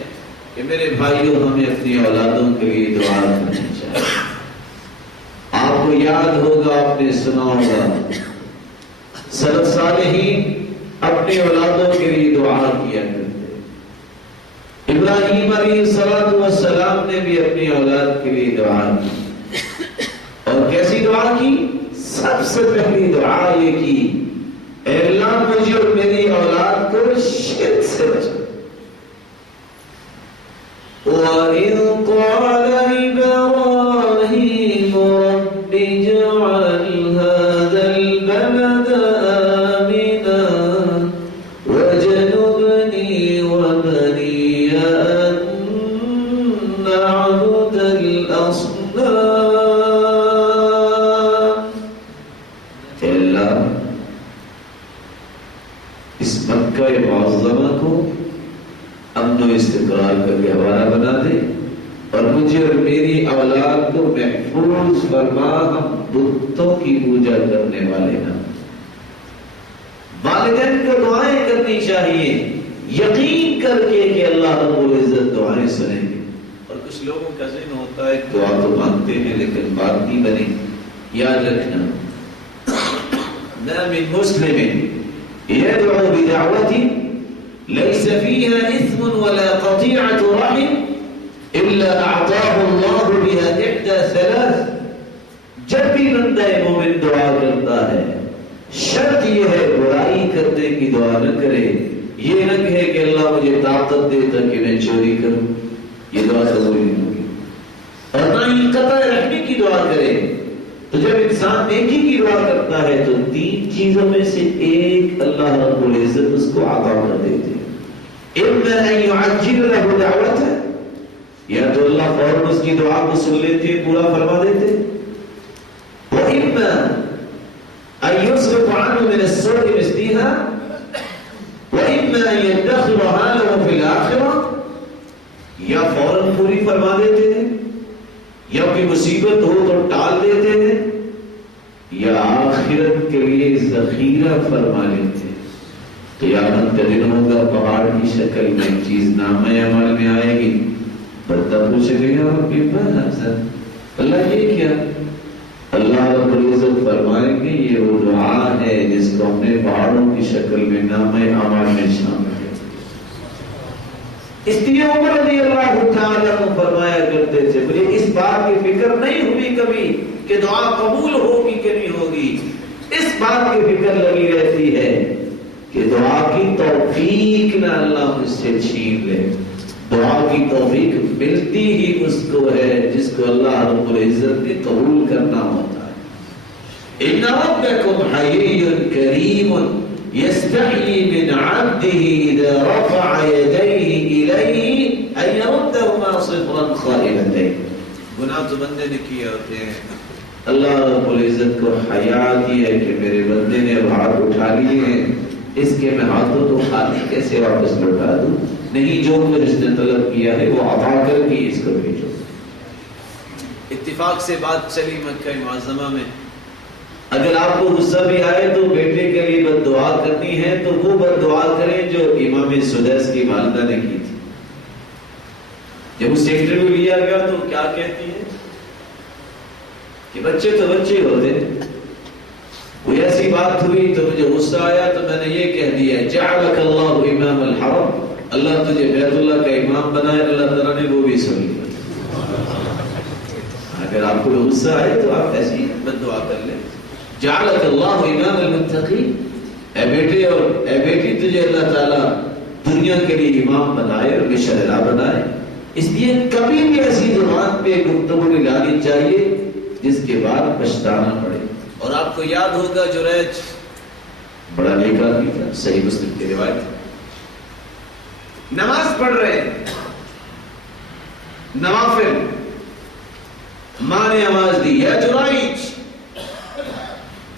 کہ میرے بھائیوں، ہمیں اپنی اولادوں کے لیے دعا کرنی چاہیے۔ آپ کو یاد ہوگا، آپ نے سنا ہوگا، سلف صالحین اپنی اولادوں کے لیے دعا کیا کرتے۔ ابراہیم علیہ السلام نے بھی اپنی اولاد کے لیے دعا کی، اور کیسی دعا کی؟ سب سے پہلی دعا یہ کی، اے اللہ مجھے اور میری اولاد کو شرک سے بچا۔ وَإِذْ قَالَ إِبْرَاهِيمُ رَبِّ اجْعَلْ هَذَا الْبَلَدَ آمِنًا وَاجْنُبْنِي وَبَنِيَّ أَن نَّعْبُدَ الْأَصْنَامَ۔ مکہ معظمہ کو امن و استقرار کا گہوارہ بنا دے، اور مجھے اور میری اولاد کو محفوظ فرما، ہم بتوں کی پوجا کرنے والے نہ۔ والدین کو دعائیں کرنی چاہیے، یقین کر کے کہ اللہ رب العزت دعائیں سنیں گے۔ اور کچھ لوگوں کا ذہن ہوتا ہے دعا تو مانگتے ہیں لیکن بات نہیں بنی۔ یاد رکھنا، نہ من مسلم يدعو بدعوة ليس فيها إثم ولا قطيعة رحم إلا أعطاه الله بها إحدى ثلاث، جب بھی بندہ مومن دعا کرتا ہے، شرط یہ ہے برائی کرنے کی دعا نہ کرے۔ یہ نہ کہے کہ اللہ مجھے طاقت دے تاکہ میں چوری کروں، یہ دعا قبول نہیں ہوگی۔ اور نہ ہی قطع رحمی کی دعا کرے۔ تو جب انسان نیکی کی دعا کرتا ہے تو تین چیزوں میں سے ایک اللہ رب العزت اس کو عطا کر دیتے ہیں۔ اما ان يعجل له دعوته، یا تو اللہ فوراً اس کی دعا کو سن لیتے، پورا فرما دیتے، واما ان يصرف عنه من السوء مثلها، واما ان يدخرها له في الاخره، یا فوراً پوری فرما دیتے ہیں، یا کوئی مصیبت ہو تو ٹال دیتے ہیں، یا آخرت کے لیے ذخیرہ فرما لیتے ہیں۔ قیامت کا دن ہوگا، پہاڑ کی شکل میں ایک چیز نامہ عمل میں آئے گی، بندہ پوچھے گا یا رب ما ھذا، اللہ یہ کیا؟ اللہ رب العزت فرمائیں گے یہ وہ دعا ہے جس کو ہم نے پہاڑوں کی شکل میں نامہ عمل میں شامل کیا۔ اس لیے عمر رضی اللہ تعالیٰ عنہ فرمایا کرتے تھے، مجھے اس بات کی فکر نہیں ہوئی کبھی کہ دعا قبول ہوگی کہ نہیں ہوگی، اس بات کی فکر لگی رہتی ہے کہ دعا کی توفیق نہ اللہ مجھ سے چھین لے۔ دعا کی توفیق ملتی ہی اس کو ہے جس کو اللہ رب العزت نے قبول کرنا ہوتا ہے۔ ان ربکم حیی کریم یستحیی من عبده اذا رفع یدیہ الیہ ان یردہما صفرا خائبتین۔ گناہ تو بندے نے کیے ہوتے ہیں، اللہ رب العزت کو حیا آتی ہے کہ میرے بندے نے ہاتھ اٹھا لیے ہیں، اس کے میں ہاتھوں تو خالی کیسے واپس لوٹا دوں؟ نہیں، جو کچھ اس نے طلب کیا ہے وہ عطا کر کے اس کو بھیجو۔ اتفاق سے بات چلی مکہ معظمہ میں، اگر آپ کو غصہ بھی آئے تو بیٹے کے لیے بد دعا کرنی ہے تو وہ بد دعا کریں جو امام سدیس کی والدہ نے کی تھی۔ جب اس انٹرویو لیا گیا تو کیا کہتی ہے کہ بچے تو بچے ہوتے، کوئی ایسی بات ہوئی تو مجھے غصہ آیا تو میں نے یہ کہہ دیا جعلک اللہ امام الحرم، اللہ تجھے بیت اللہ کا امام بنائے۔ اللہ تعالیٰ نے وہ بھی سن لیا۔ اگر آپ کو غصہ آئے تو آپ ایسی بد دعا کر لیں، جعلک اللہ امام المتقین، اے بیٹے اور اے بیٹی تجھے اللہ تعالیٰ دنیا کے لیے امام بنائے اور شہلا بنائے۔ اس لیے کبھی بھی ایسی زبان پہ گفتگو نہیں لانی چاہیے جس کے بعد پچھتانا پڑے۔ اور آپ کو یاد ہوگا جریج بڑا نیک آدمی تھا، صحیح مسلم کی روایت، نماز پڑھ رہے نوافل، ماں نے آواز دی یا جرائج،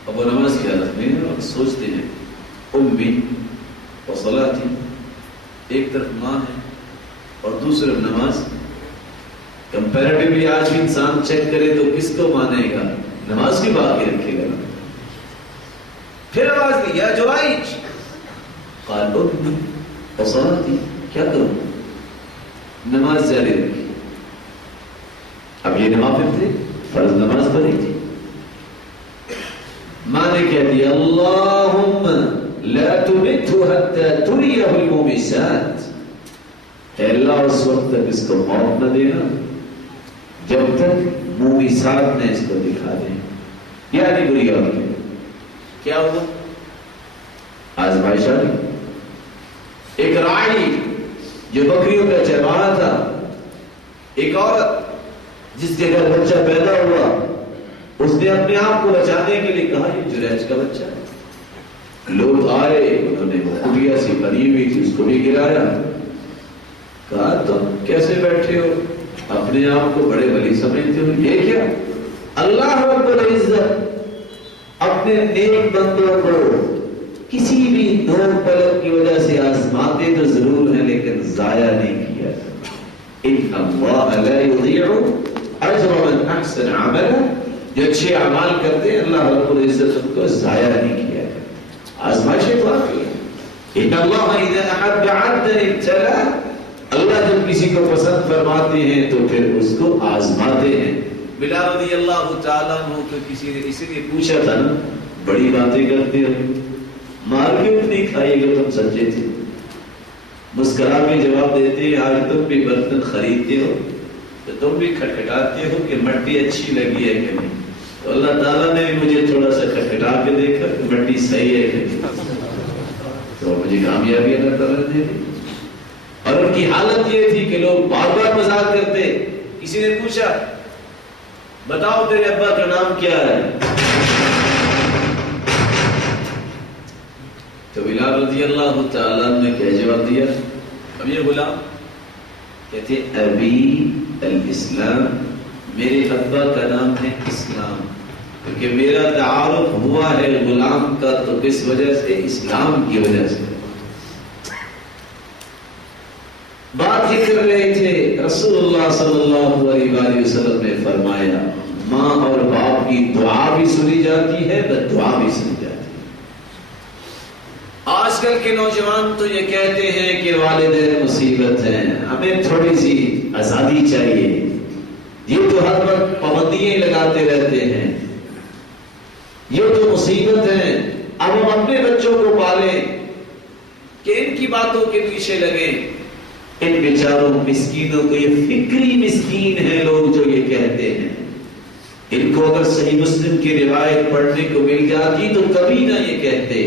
اب وہ نماز کی حالت میں اور سوچتے ہیں امی و صلاتی، ایک طرف ماں ہے اور دوسری طرف نماز۔ کمپیریٹیولی آج بھی انسان چیک کرے تو کس کو مانے گا؟ نماز کی باقی رکھے گا۔ پھر آواز دی یا جرائج، قال امی و صلاتی، کیا کروں؟ نماز جاری رکھی۔ اب یہ نوافل تھے، فرض نماز پڑھی تھی۔ ماں نے کہہ دیا اللہم لا تمتہ حتی تریہ المومسات، اے اللہ اس وقت تک اس کو موت نہ دینا جب تک مومسات نے اس کو دکھا دیں، یعنی بری عورتیں۔ کیا ہوا؟ آزمائش آ گئی۔ ایک راعی جو بکریوں کا چرواہا تھا، ایک عورت جس کے گھر بچہ پیدا ہوا، اس نے اپنے آپ کو بچانے کے لیے کہا یہ جریج کا بچہ ہے۔ لوگ آئے، انہوں نے کھٹیا سی بنی ہوئی تھی اس کو بھی گرایا، کہا تم کیسے بیٹھے ہو، اپنے آپ کو بڑے ولی سمجھتے ہو، یہ کیا؟ اللہ رب العزت اپنے نیک بندوں کو کسی بھی نوک پلک کی وجہ سے آزماتے تو ضرور ہیں لیکن ضائع نہیں کیا۔ ان اللہ لا یضیع اجر من احسن عملا، جو اچھے اعمال کرتے ہیں اللہ رب العزت ان کو ضائع نہیں کیا۔ آزمائشیں تو آتی ہیں۔ ان اللہ اذا احب عبدا ابتلا، اللہ جب کسی کو پسند فرماتے ہیں تو پھر اس کو آزماتے ہیں۔ بلال رضی اللہ تعالیٰ عنہ کو کسی نے اسی لیے پوچھا تھا نا، بڑی باتیں کرتے ہو، مار کیوں نہیں کھائیے گا؟ تم سچے تھے، مسکرا کے جواب دیتے ہیں آج تم بھی برتن خریدتے ہو تو تم بھی کھٹکھٹاتے ہو کہ مٹی اچھی لگی ہے کہ نہیں، تو اللہ تعالیٰ نے بھی مجھے تھوڑا سا کھٹکھٹا کے دیکھا کہ مٹی صحیح ہے کہ نہیں، تو مجھے کامیابی اللہ تعالیٰ نے دے دی۔ اور ان کی حالت یہ تھی کہ لوگ بار بار مذاق کرتے۔ کسی نے پوچھا بتاؤ تیرے ابا کا نام کیا ہے؟ تو بلال رضی اللہ تعالیٰ نے کیا جواب دیا؟ اب یہ غلام کہتے ابی الاسلام، میرے ابا کا نام ہے اسلام، کیونکہ میرا تعارف ہوا ہے غلام کا تو کس وجہ سے؟ اسلام کی وجہ سے۔ بات یہ کر رہے تھے، رسول اللہ صلی اللہ علیہ وآلہ وسلم نے فرمایا ماں اور باپ کی دعا بھی سنی جاتی ہے، بد دعا بھی سنی جاتی ہے۔ آج کل کے نوجوان تو یہ کہتے ہیں کہ والدین مصیبت ہیں، ہمیں تھوڑی سی آزادی چاہیے، یہ تو ہر وقت پابندیاں لگاتے رہتے ہیں، یہ تو مصیبت ہے، اب ہم اپنے بچوں کو پالیں کہ ان کی باتوں کے پیچھے لگیں۔ ان بیچاروں مسکینوں کو، یہ فکری مسکین ہیں لوگ جو یہ کہتے ہیں، ان کو اگر صحیح مسلم کی روایت پڑھنے کو مل جاتی تو کبھی نہ یہ کہتے۔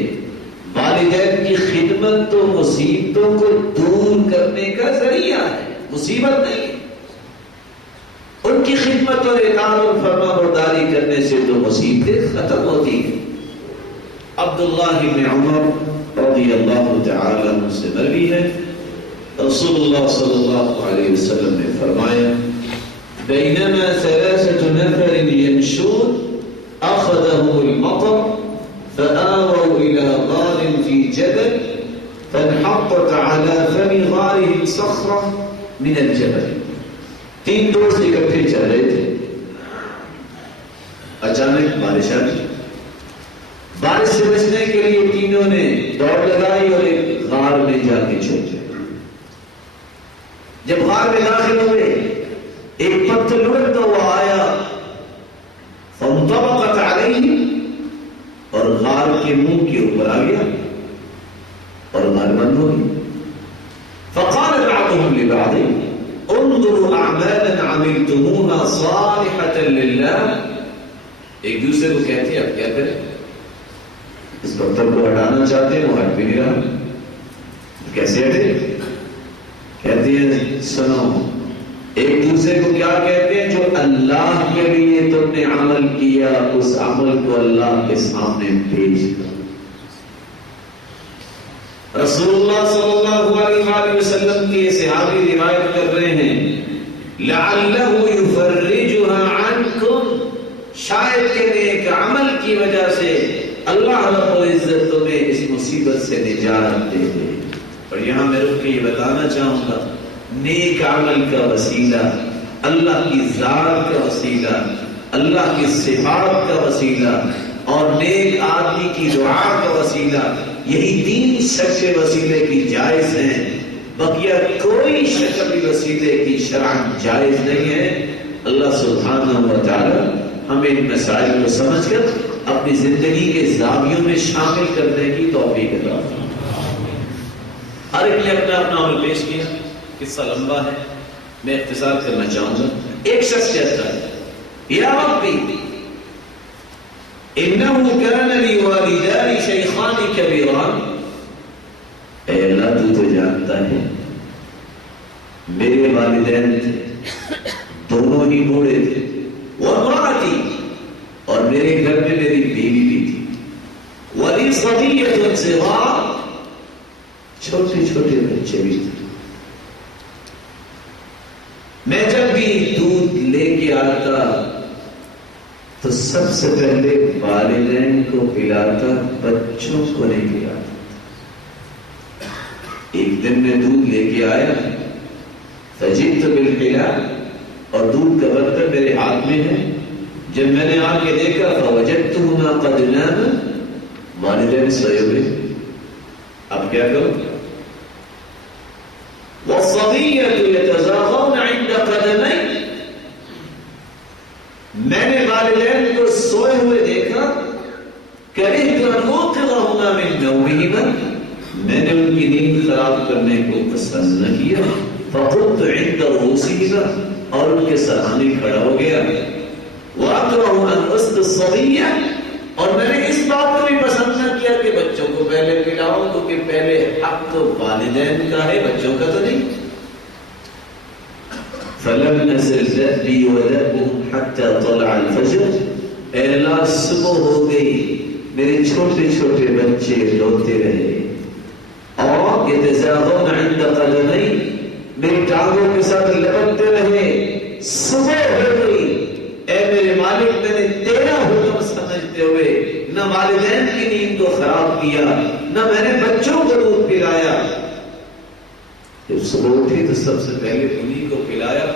والدین کی خدمت تو مصیبتوں کو دور کرنے کا ذریعہ ہے۔ مصیبت نہیں. ان کی خدمت اور اطاعت اور فرما برداری کرنے سے تو مصیبتیں ختم ہوتی ہیں. عبداللہ بن عمر رضی اللہ تعالی عنہ سے مروی ہے رسول اللہ صلی اللہ علیہ وسلم نے فرمایا بینما ثلاثة نفر يمشون أخذهم المطر فآووا إلى غار في جبل فانحطت على فم غارهم صخرة من الجبل. 3 دوست اکٹھے چل رہے تھے. اچانک بارش آ گئی. بارش سے بچنے کے لیے تینوں نے دوڑ لگائی اور ایک غار میں جا کے چھپ گئے. جب غار میں داخل ہوئے ایک پتھر لڑکتا ہوا آیا فانطبقت علیہ اور غار کے منہ کے اوپر آ گیا اور غار بند ہو گئی. فقال بعضهم لبعض انظروا اعمالا عملتموها صالحة لله. ایک دوسرے کو کہتے ہیں اب کیا کریں, اس پتھر کو ہٹانا چاہتے ہیں وہ ہٹ بھی نہیں رہا, کیسے ہٹے؟ کہتے ہیں سنو, ایک دوسرے کو کیا کہتے ہیں, جو اللہ کے لیے تم نے عمل کیا اس عمل کو اللہ کے سامنے پیش کرو. رسول اللہ صلی اللہ علیہ وآلہ وسلم کے صحابی روایت کر رہے ہیں لعلہ یفرجها عنکم, شاید کہ ایک عمل کی وجہ سے اللہ رب العزت تمہیں اس مصیبت سے نجات دے دے. اور یہاں میں رک کے یہ بتانا چاہوں گا, نیک عمل کا وسیلہ, اللہ کی ذات کا وسیلہ, اللہ کی صفات کا وسیلہ اور نیک آدمی کی دعا کا وسیلہ, یہی 3 شکل وسیلے کی جائز ہیں. بقیہ کوئی شکل وسیلے کی شرعاً جائز نہیں ہے. اللہ سبحانہ و تعالی ہمیں ان مسائل کو سمجھ کر اپنی زندگی کے زاویوں میں شامل کرنے کی توفیق عطا فرمائے. ہر ایک نے اپنا اپنا عمل پیش کیا, قصہ لمبا ہے, میں اختصار کرنا چاہوں گا. ایک شخص کہتا ہے یا ربی انہو کان لی والدان شیخان کبیران, اے اللہ تو تو جانتا ہے میرے والدین تھے, دونوں ہی بوڑھے تھے, وامرأتی اور میرے گھر میں میری بیوی بھی تھی, ولی صبیۃ صغار چھوٹے چھوٹے بچے بھی تھے. میں جب بھی دودھ لے کے آتا تو سب سے پہلے والدین کو پلاتا, بچوں کو نہیں پلاتا. ایک دن میں دودھ لے کے آیا, فجئت بالقلاء, اور دودھ کا برتن میرے ہاتھ میں ہے. جب میں نے آ کے دیکھا فوجدتهما قد ناما, والدین سوئے ہوئے. اب کیا کروں؟ والصبية يتزاغون عند قدمي, میں نے والدین کو سوئے ہوئے دیکھا. کرہت ان اوقظهما من نومهما, میں نے ان کی نیند خراب کرنے کو پسند نہ کیا. فقمت عند رؤوسهما, اور ان کے سامنے کھڑا ہو گیا. وأكره أن أسقي الصبية, اور میں نے اس بات کو بھی پسند نہ کیا کہ بچوں کو پہلے پلاؤ, کیونکہ پہلے حق تو والدین کا ہے, بچوں کا تو نہیں. فلم نزل ذأبي وذأبهم حتى طلع الفجر, اے اللہ صبح ہو گئی, میرے چھوٹے چھوٹے بچے روتے رہے, اور يتزاغون عند قدمي, میری ٹانگوں کے ساتھ لپکتے رہے. صبح ہو گئی, اے میرے مالک میں نے تیرا حکم سمجھتے ہوئے نہ والدین کی نیند کو خراب کیا, نہ میں نے بچوں کو دودھ پلایا. جب صبح اٹھی تو سب سے پہلے انہیں کو پلایا.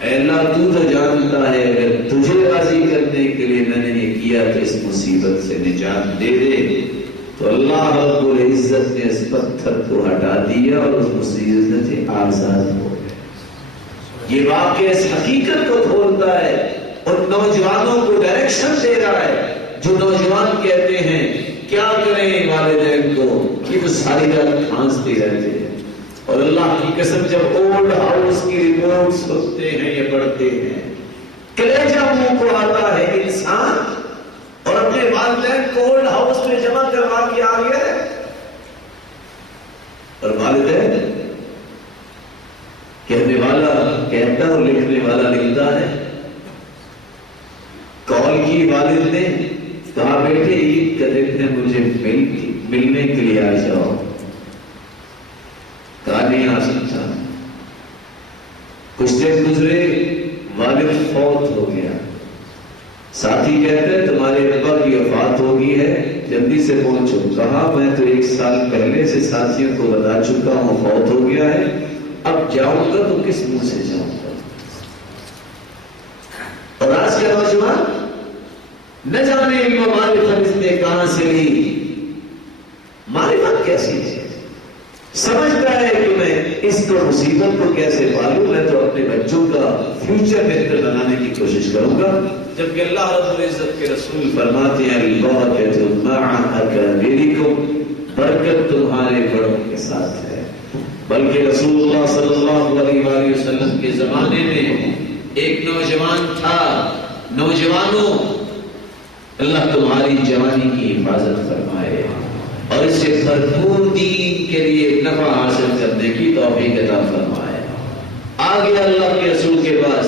اے اللہ تو تو جانتا ہے, اگر تجھے راضی کرنے کے لیے میں نے یہ کیا کہ اس مصیبت سے نجات دے دے, تو اللہ رب العزت نے اس پتھر کو ہٹا دیا اور اس مصیبت سے آزاد ہو گئے. یہ واقعہ اس حقیقت کو کھولتا ہے اور نوجوانوں کو ڈائریکشن دے رہا ہے. جو نوجوان کہتے ہیں کیا کریں والدین کو, یہ تو ساری رات کھانستے رہتے ہیں, اور اللہ کی قسم جب اولڈ ہاؤس کی رپورٹ سنتے ہیں یا پڑھتے ہیں, کلیجہ منہ کو آتا ہے انسان, اور اپنے والدین کو اولڈ ہاؤس میں جمع کروا کے آ گیا ہے, اور والدین کہنے والا کہتا اور لکھنے والا لکھتا ہے. کال کی والد نے کہا بیٹے عید کا دن ہے مجھے ملنے کے لیے آ جاؤ. کہا نہیں آ سکتا. کچھ دن گزرے والد فوت ہو گیا. ساتھی کہتے ہیں تمہارے ابا کی وفات ہو گئی ہے جلدی سے پہنچو. کہا میں تو 1 سال پہلے سے ساتھیوں کو بتا چکا ہوں فوت ہو گیا ہے. اب جاؤں گا تو کس منہ سے جاؤں گا. اور آج کا نوجوان نہ جانے علم و معرفت اس نے کہاں سے لی. معرفت کیسی ہے؟ سمجھتا ہے کہ میں اس کو مصیبت کو کیسے پالوں. میں تو اپنے بچوں کا فیوچر بہتر بنانے کی کوشش کروں گا. جبکہ اللہ رب العزت کے رسول فرماتے ہیں البرکۃ مع اکابرکم، برکت تمہارے بڑوں کے ساتھ ہے. بلکہ رسول اللہ صلی اللہ علیہ وآلہ وسلم کے زمانے میں ایک نوجوان تھا. نوجوانوں اللہ تمہاری جوانی کی حفاظت فرمائے اور اس سے بھرپور دین کے لیے نفع حاصل کرنے کی توفیق عطا فرمائے. آگے اللہ کے رسول کے پاس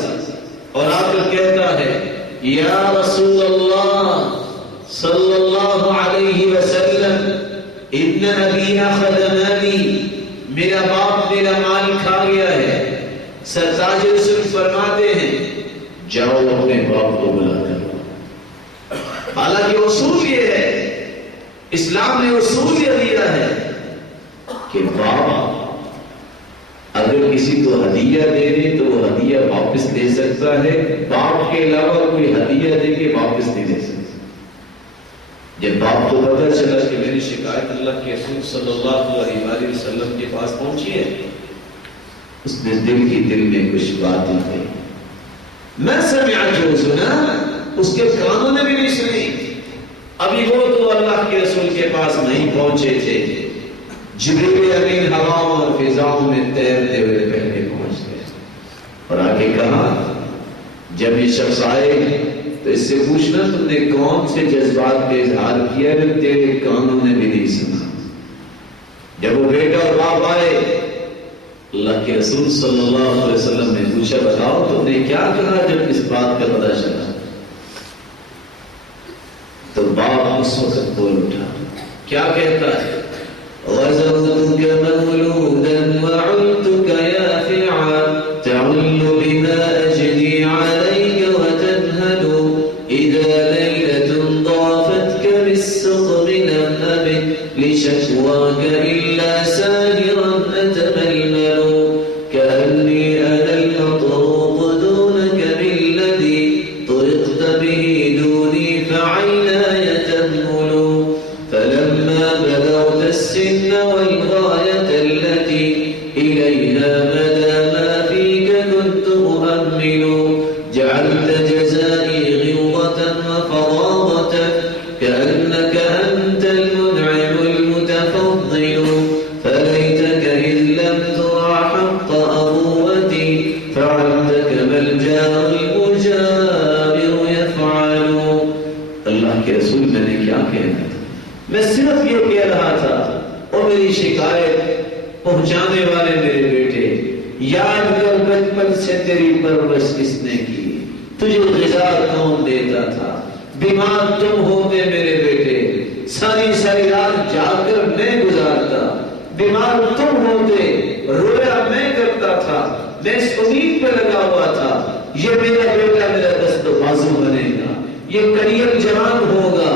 اور آ کر کہتا ہے یا رسول اللہ صلی اللہ علیہ وسلم ان ابی اخذنی، میرا باپ میرا مال کھا گیا ہے. سرتاج رسول فرماتے ہیں جاؤ اپنے باپ کو بلا کر. حالانکہ اصول یہ ہے، اسلام نے اصول یہ دیا ہے کہ باپ اگر کسی کو ہدیہ دے دے تو وہ ہدیہ واپس لے سکتا ہے. باپ کے علاوہ کوئی ہدیہ دے کے واپس نہیں لے سکتا. جب باپ کو پتہ چلا کہ میری شکایت اللہ کے رسول صلی اللہ علیہ وآلہ وسلم کے پاس پہنچی ہے، اس نے دل میں کچھ بات آئی. میں سمعت جو سنا اس کے کانوں نے بھی نہیں سنی. ابھی وہ تو اللہ کے رسول کے پاس نہیں پہنچے تھے. جبریل امین ہواؤں اور فضاؤں میں تیرتے ہوئے پہلے پہنچ گئے اور آگے کہا جب یہ شخص آئے تو اس سے پوچھنا تم نے کون سے جذبات کا اظہار کیا ہے تیرے کانوں نے بھی نہیں سنا. جب وہ بیٹا اور باپ آئے اللہ کے رسول صلی اللہ علیہ وسلم نے پوچھا بتاؤ تم نے کیا کہا جب اس بات کا پتہ چلا. تو باپ اس وقت بول اٹھا. کیا کہتا ہے غزوتك مولودا وعلتك يافعا تعل بما أجدي عليك وتنهل إذا ليلة ضافتك بالسقم لم أبت لشكواك إلا ساهرا أتململ كأني أنا المطروق دونك بالذي طرقت به دوني فعيناي تنمل فلما بلغت السن والغاية التي إليها مدى ما فيك كنت أؤمل جعلت جزائي غوضة وفظاظة كأنك أنت المنعم المتفضل فليتك إذ لم ترى حق أبوتي فعلت كما الجار المجابر يفعل. اللہ کے رسول میں نے کیا کہنا تھا؟ میں صرف یہ کہہ رہا تھا اور میری شکایت پہنچانے والے میرے بیٹے یاد کر بچپن سے تیری پرورش کس نے کی. تجھے غذا کون دیتا تھا؟ بیمار تم ہوتے میرے بیٹے، ساری ساری رات جاگ کر میں گزارتا. بیمار تم ہوتے رویا میں کرتا تھا. میں اس امید پہ لگا ہوا تھا یہ میرا بیٹا میرا دست و بازو بنے گا، یہ کریئر جوان ہوگا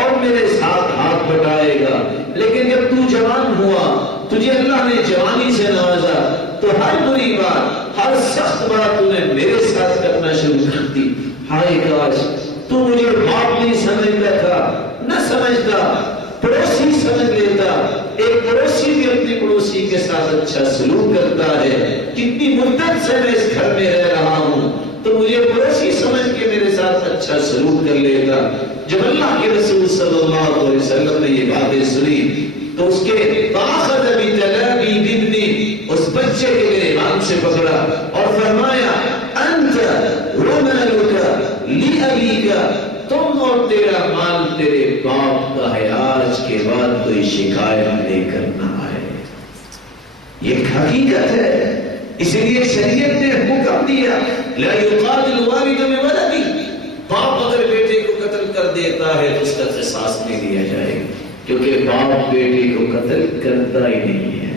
اور میرے ساتھ ہاتھ بٹائے گا. لیکن جب تو جوان ہوا، تجھے اللہ نے جوانی سے نوازا تو ہر بری بات، ہر سخت بات تو نے میرے ساتھ کرنا شروع کر دی. ہائے کاش تو مجھے باپ نہیں سمجھتا تھا، نہ سمجھتا پڑوسی سمجھ لیتا. ایک پڑوسی بھی اپنے پڑوسی کے ساتھ اچھا سلوک کرتا ہے. کتنی مدت سے میں اس گھر میں رہ رہا ہوں تو مجھے پڑوسی سمجھ کے میرے ساتھ اچھا سلوک کر لیتا. جب اللہ کے رسول صلی اللہ علیہ وسلم نے یہ باتیں سنی تو اس کے فاخذ بتلابی بابنی، اس بچے کے میرے ہاتھ سے پکڑا اور فرمایا انت ومالک لابیک، تم اور تیرا مال تیرے باپ کا ہے، آج کے بعد کوئی شکایت لے کر نہ آئے. یہ حقیقت ہے. اس لیے شریعت نے حکم دیا لا یقاتل والد بولدی، باپ اگر بیٹے کو قتل کر دیتا ہے تو اس کا قصاص نہیں لیا جائے گا، کیونکہ باپ بیٹے کو قتل کرتا ہی نہیں ہے،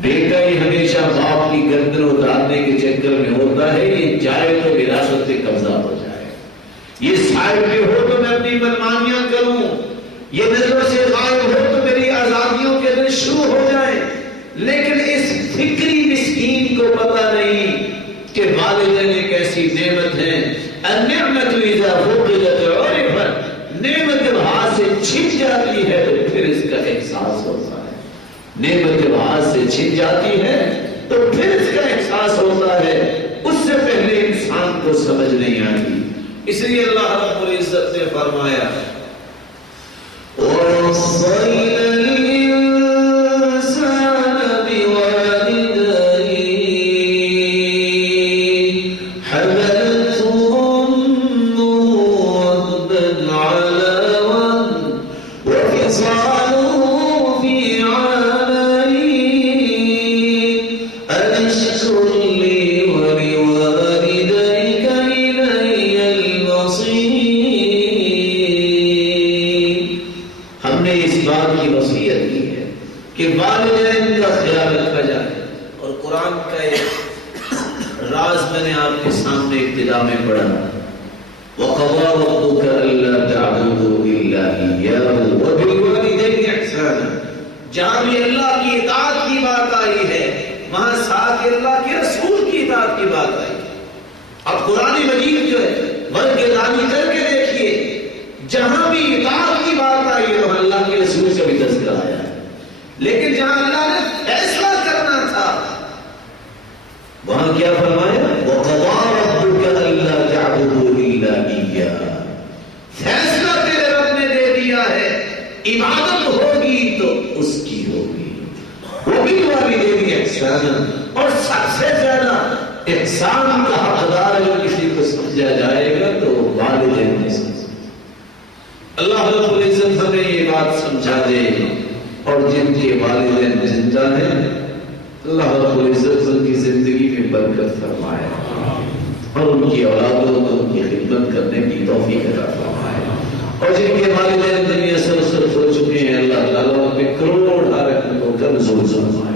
بیٹا ہی ہمیشہ باپ کی گردن اتارنے کے چکر میں ہوتا ہے، یہ چاہے تو وراثت سے قبضہ ہو جائے، یہ صاحب پہ ہو تو میں اپنی منمانیاں کروں، یہ نظروں سے غائب ہو تو میری آزادیوں کے دن شروع ہو جائیں، لیکن اس فکری مسکین کو پتہ نہیں کہ والدین ایک ایسی نعمت ہے، النعمت اذا فقدت عرفت، نعمت جب ہاتھ سے چھن جاتی ہے تو پھر اس کا احساس ہوتا ہے، نعمت جب ہاتھ سے چھن جاتی ہے تو پھر اس کا احساس ہوتا ہے، اس سے پہلے انسان کو سمجھ نہیں آتی۔ اس لیے اللہ رب العزت نے فرمایا وَوَصَّيْنَا جہاں بھی اللہ کی اطاعت کی بات آئی ہے وہاں ساتھ اللہ کے رسول کی اطاعت کی بات آئی ہے۔ اب قرآن مجید جو ہے ورگرانی کر کے دیکھیے، جہاں بھی اطاعت کی بات آئی ہے وہاں اللہ کے رسول کا بھی تذکرہ آیا ہے، لیکن جہاں اللہ نے فیصلہ کرنا تھا وہاں کیا فرمایا وَقَضَىٰ رَبُّكَ أَلَّا تَعْبُدُوا إِلَّا إِيَّاهُ، فیصلہ تیرے رب نے دے دیا ہے، عبادت ہوگی تو اس کی ہوگی، وہ بھی والدین احسان، اور سب سے زیادہ احسان کا حقدار اگر کسی کو سمجھا جائے گا تو والدین نے سمجھا۔ اللہ رب العزت ہمیں یہ بات سمجھا دے، اور جن کے والدین زندہ ہیں اللہ رب العزت ان کی زندگی میں برکت فرمائے اور ان کی اولادوں کو ان کی خدمت کرنے کی توفیق عطا فرمائے، اور جن کے والدین دنیا سے رخصت ہو چکے ہیں اللہ تعالیٰ ان پہ کروڑ رحمتوں کا نزول فرمائے۔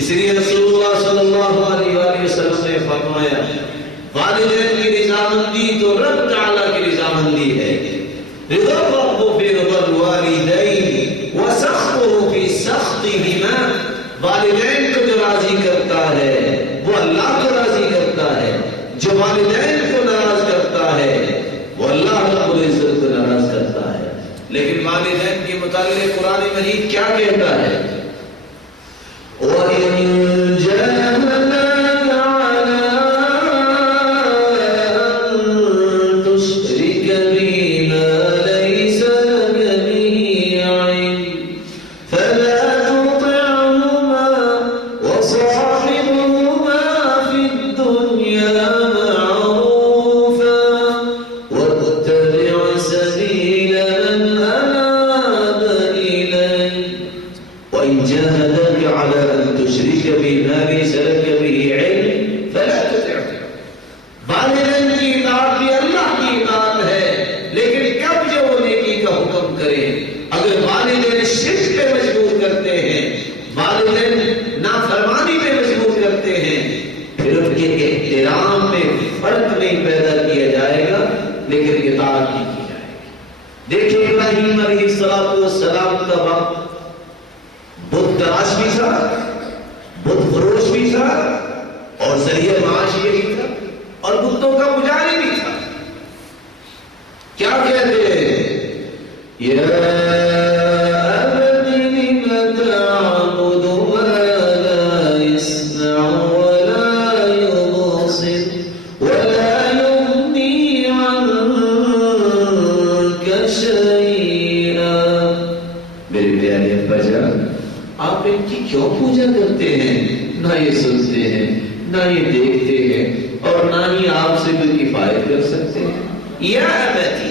اس لیے رسول اللہ صلی اللہ علیہ وآلہ وسلم نے فرمایا والدین کی رضامندی تو رب تعالیٰ کی رضامندی ہے، رضا الرب فی رضا الوالدین وسخطہ فی سخطہما، والدین کو جو راضی کرتا ہے وہ اللہ کو راضی کرتا ہے، جو والدین کو ناراض کرتا ہے وہ اللہ رب العزت کو ناراض کرتا ہے۔ لیکن والدین کے متعلق قرآن مجید کیا کہتا ہے وَإِن جَاهَدَاكَ عَلَىٰ أَن تُشْرِكَ بِي مَا لَيْسَ لَكَ بِهِ عِلْمٌ فَلَا تُطِعْهُمَا وَصَاحِبْهُمَا فِي الدُّنْيَا مَعْرُوفًا وَاتَّبِعْ سَبِيلَ مَنْ أَنَابَ إِلَيَّ وَإِن جَاهَدَاكَ عَلَىٰ أَن تُشْرِكَ بِي مَا لَيْسَ لَكَ بِهِ عِلْمٌ فَلَا تُطِعْهُمَا، والدین کی اطاعت بھی اللہ کی اطاعت ہے، لیکن کب جو وہ نیکی کا حکم کرے، اگر والدین شرک پہ مجبور کرتے ہیں، والدین نافرمانی پہ مجبور کرتے ہیں، پھر ان کے احترام میں فرق نہیں پیدا کیا جائے گا لیکن اطاعت نہیں کی جائے گی۔ دیکھیں ابراہیم علیہ السلام کا وقت بت تراش بھی تھا، بت فروش بھی تھا، اور ذریعہ معاش یہ بھی تھا، اور بتوں کا پجاری بھی تھا۔ کیا کہتے ہیں یا ابت لم تعبد ما لا يسمع ولا يبصر ولا يغني عنك شيئا، میرے پیارے ابا جان آپ ان کی کیوں پوجا کرتے ہیں؟ نہ یہ سنتے ہیں، نہ یہ دیکھتے ہیں، اور نہ ہی آپ سے کوئی کفایت کر سکتے ہیں۔ یا ابتی،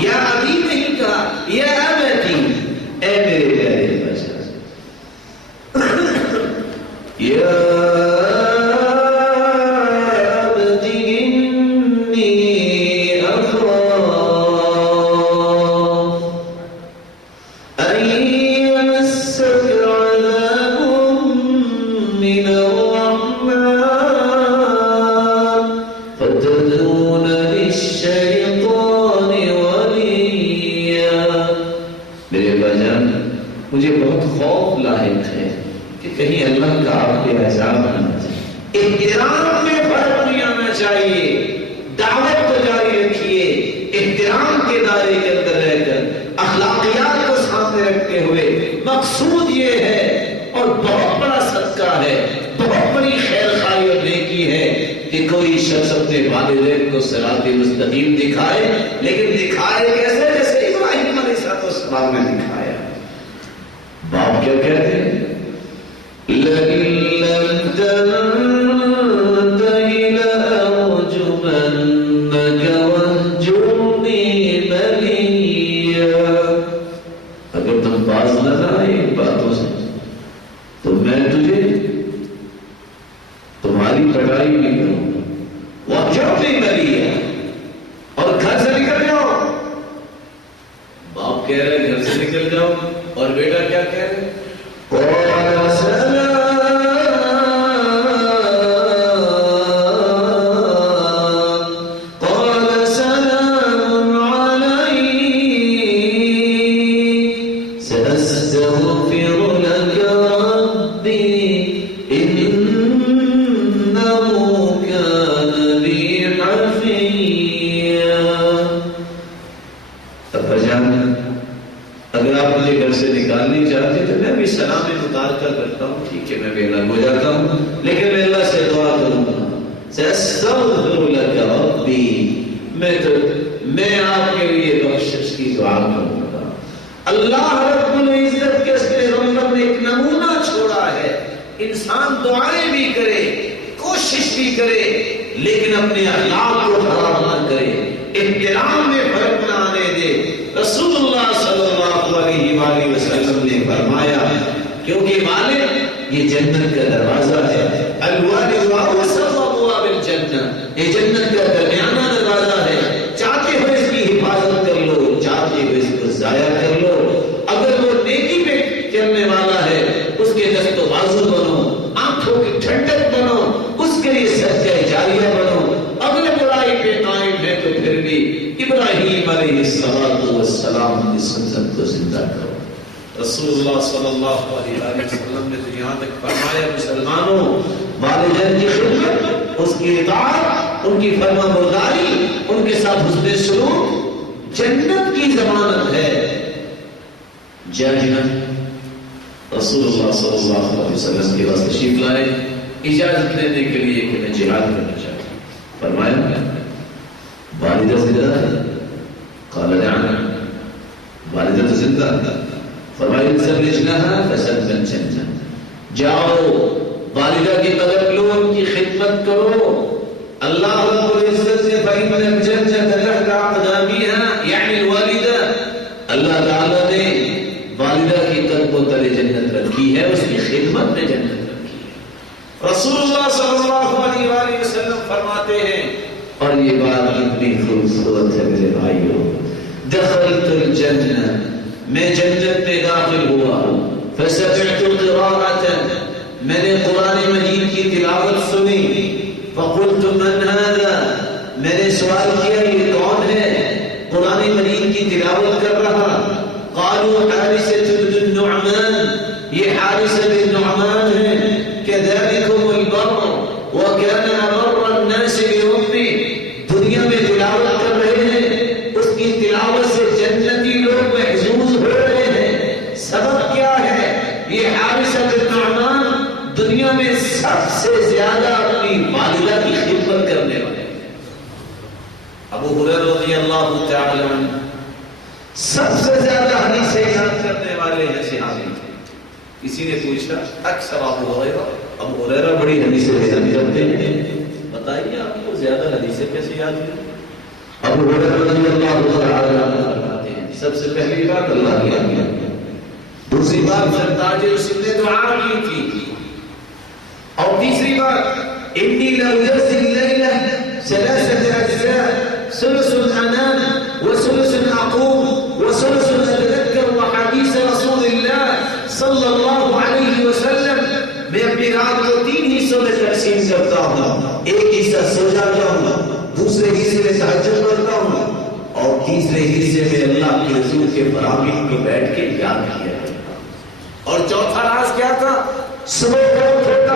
یا ابھی نہیں کہا، یا ابتی، اے میرے پیارے بچہ، یا جان مجھے بہت خوف لاحق ہے کہ کہیں اللہ کا آپ کے عذاب نہ آ جائے۔ احترام میں فرق نہیں آنا چاہیے، دعوت کو جاری رکھیے، احترام کے دائرے کے اندر رہ کر اخلاقیات کو سامنے رکھتے ہوئے۔ مقصود یہ ہے اور بہت بڑا صدقہ ہے، بہت بڑی خیر خواہی اور نیکی ہے کہ کوئی شخص اپنے والدین کو صراط مستقیم دکھائے، لیکن دکھائے کیسے؟ جیسے ابراہیم علیہ السلام نے دکھایا۔ باپ کیا کہتے ہیں؟ لَئِن لَّمْ تَنْتَهِ لَأَرْجُمَنَّكَ وَاهْجُرْنِي مَلِيًّا۔ اگر تم باز نہ آئے ان باتوں سے تو میں تجھے تمہاری پڑھائی نہیں کروں گا۔ وَاهْجُرْنِي مَلِيًّا، اور گھر سے نکل جاؤ۔ باپ کہہ رہے گھر سے نکل جاؤ، اور بیٹا کیا کہہ رہے؟ قَالَ سَلَامٌ رسول اللہ صلی اللہ علیہ وسلم نے تو یہاں تک فرمایا مسلمانوں والدین کی خدمت، اس کی اطاعت، ان کی فرما برداری، ان کے ساتھ حسن سلوک جنت کی ضمانت ہے۔ جاجنا رسول اللہ صلی اللہ علیہ وسلم کے پاس تشریف لائے اجازت لینے کے لیے کہ میں جہاد کرنا چاہتا ہوں۔ فرمایا والدہ زندہ ہے؟ قال نعم، والدہ زندہ ہے۔ فرمایا زوجناها فسد جنہ، جاؤ والدہ کی قدر لو، ان کی خدمت کرو۔ اللہ رب العزت سے فإن الجنة تحت أقدامها یعنی الوالدہ، اللہ تعالیٰ نے والدہ کی قدموں تلے جنت رکھی ہے، اس کی خدمت میں جنت رکھی ہے۔ رسول اللہ صلی اللہ علیہ وآلہ وسلم فرماتے ہیں، اور یہ بات اتنی خوبصورت ہے میرے بھائیوں، دخلت الجنہ، میں جنت میں داخل ہوا، فسمعت قراءة، میں نے قرآن مجید کی تلاوت سنی، فقلت من هذا، میں نے سوال کیا یہ کون ہے قرآن مجید کی تلاوت کر رہا؟ قالوا حارثة بن النعمان، یہ حارثة بن نعمان ہے، كذلكم البر وكان أبر الناس بأمه، دنیا میں تلاوت کر رہے ہیں، اس کی تلاوت سے جنتی لوگ محظوظ ہو رہے ہیں۔ سبب کیا ہے؟ یہ حارثہ بن نعمان دنیا میں سب سے زیادہ اپنی والدہ کی خدمت کرنے والے ہیں۔ ابو ہریرہ رضی اللہ تعالی عنہ سب سے زیادہ حدیثیں بیان کرنے والے ہیں صحابی۔ کسی نے پوچھا اکثر ابو ہریرہ بڑی حدیثیں بیان کرتے ہیں، بتائیے آپ کو زیادہ حدیثیں کیسے یاد ہیں؟ ابو ہریرہ رضی اللہ تعالی عنہ فرماتے ہیں سب سے پہلی بات اللہ کی آگے، دوسری بات سرتاج رسول نے دعا کی تھی، اور تیسری بات انی لأجزی اللیلہ ثلاثة اجزاء، ثلث انام وثلث اقوم وثلث اتذکر احادیث رسول اللہ صلی اللہ علیہ وسلم، میں اپنی رات کو 3 حصوں میں تقسیم کرتا ہوں، ایک حصہ سو جاتا ہوں، دوسرے حصے میں تہجد پڑھتا ہوں، اور تیسرے حصے میں اللہ کے رسول کے براہین کو بیٹھ کے یاد کیا کرتا. اور چوتھا راز کیا تھا؟ صبح کو اٹھتا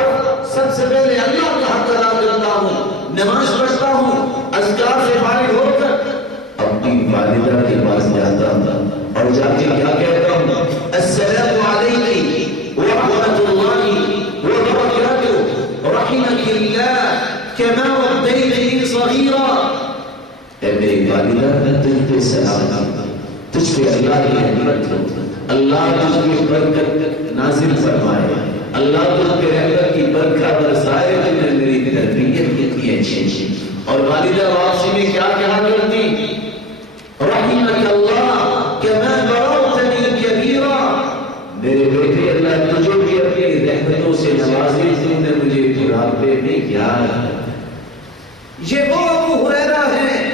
سب سے پہلے اللہ کا حق ادا کرتا ہوں, نماز پڑھتا ہوں, اذکار سے فارغ ہو کر اپنی والدہ کے پاس جاتا ہوں اور جا کے کیا کہتا ہوں؟ السلام علیکم ورحمۃ اللہ وبرکاتہ رحمک اللہ کما ربیتنی صغیرا. اے میری والدہ میں تجھ پہ سلام, تجھ پہ اللہ کی رحمت ہو, اللہ تجھ پہ برکت نازل فرمائے, اللہ تجھ پہ رحمت کی برکت برسائے, تم نے میری تربیت کتنی اچھی. اور والدہ واپسی میں کیا کہا کرتی؟ رحمک اللہ کما بررتنی کبیرا. میرے بیٹے اللہ تجھے بھی اپنی رحمتوں سے نوازے, تم نے مجھے بڑھاپے میں یاد رکھا. یہ وہ ابو ہریرہ ہے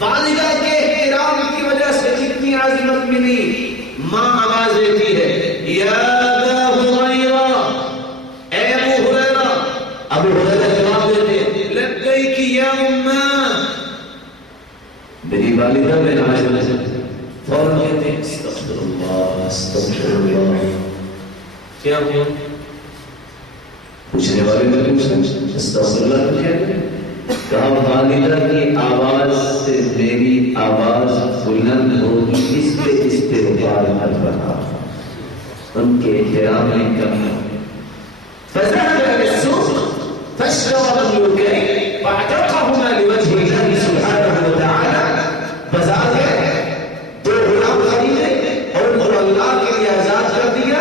والدہ کے احترام کی وجہ سے اتنی عظمت ملی. ماں آواز دیتی ہے یا ابا ہریرہ, اے ابو ہریرہ. ابو ہریرہ جواب دیتے لبیک یا اماں. میری والدہ میں ناز فوراً کہتے ہیں استغفر اللہ استغفر اللہ. کیا ہوا؟ پوچھنے والے نے پوچھا استغفر اللہ کیا ہے؟ کہا والدہ کی آواز سے میری آواز بلند ہوگی, اس پہ استغفار مت بنا, ان کے احترام میں کمی ہو. فذهب الى السوق فاشترى مملوكين فاعتقهما لوجه الله سبحانه وتعالى. بازار گئے, دو غلام خریدے اور ان کو اللہ کے لیے آزاد کر دیا.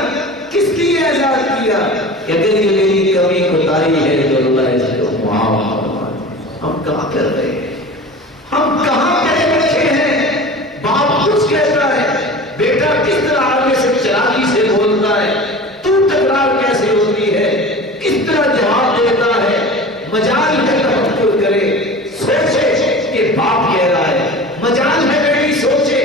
کس لیے آزاد کیا؟ کہتے ہیں میری کمی کوتاہی ہے تو اللہ اس کو معاف فرمائے. ہم کہاں کر رہے ہیں, ہم کہاں کرے بیٹھے ہیں. باپ کچھ کہتا ہے, بیٹا کس طرح آگے سے چلاکی سے بولتا ہے, تو تکرار کیسے ہوتی ہے, کس طرح جواب دیتا ہے. مجال ہے تفکر کرے, سوچے کہ باپ کہہ رہا ہے, مجال ہے بیٹی سوچے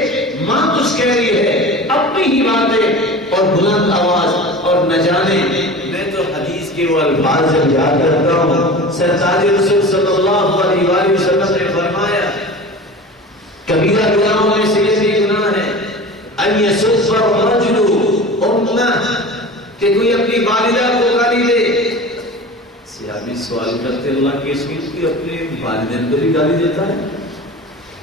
ماں کچھ کہہ رہی ہے, اپنی ہی باتیں اور بلند آواز. اور نہ جانے میں تو حدیث کے وہ الفاظ جب یاد کرتا ہوں, سرکار رسول صلی اللہ علیہ وآلہ وسلم نے فرمایا کبیرہ گناہوں میں سے یہ بھی گناہ ہے ان یسب الرجل امہ, کہ کوئی اپنی والدہ کو گالی دے. صحابی سوال کرتے اللہ کے رسول کی اپنے والدین کو بھی گالی دیتا ہے؟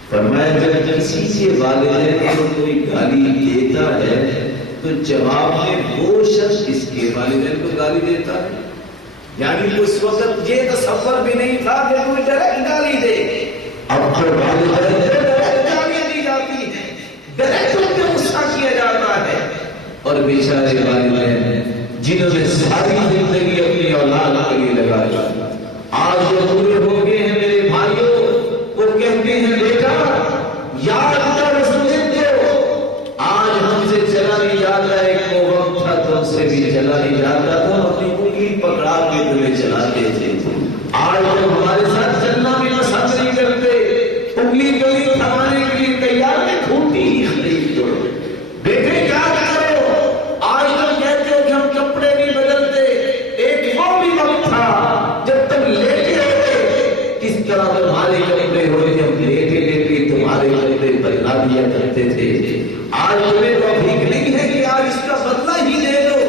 فرمایا جب کسی سے والدین کو کوئی گالی دیتا ہے تو جواب میں وہ شخص اس کے والدین کو گالی دیتا ہے. یعنی اس وقت یہ تصور بھی نہیں تھا کہ کوئی ڈائریکٹ گالی دے. اب تو والدین ڈائریکٹ گالیاں دی جاتی ہیں, ڈائریکٹ ان پہ غصہ کیا جاتا ہے. اور بیچارے والدین جنہوں نے ساری زندگی اپنی اولاد کے لیے لگائی, آج جو پورے ہو گئے ہیں میرے بھائیوں, وہ کہتے ہیں بیٹا یاد کر رسول کو, آج ہم سے چلا نہیں جاتا ہے. ایک وقت تھا تو ہم سے بھی چلا نہیں جاتا تھا, اپنی انگلی پکڑا کے تمہیں چلاتے تھے. آج جب ہمارے ساتھ چلنا بھی پسند نہیں کرتے, انگلی گلی تھمانے کے لیے تیار ہے, کھوٹی ہی خرید دو. بیٹے کیا کرو, آج تم کہتے ہو کہ ہم کپڑے نہیں بدلتے. ایک وہ بھی وقت تھا جب تم لیٹے ہوتے, کس طرح تمہارے کپڑے ہوتے, ہم لیٹے لیٹے تمہارے کپڑے بدلا دیا کرتے تھے. آج تمہیں توفیق نہیں ہے کہ آج اس کا بدلہ ہی دے دو.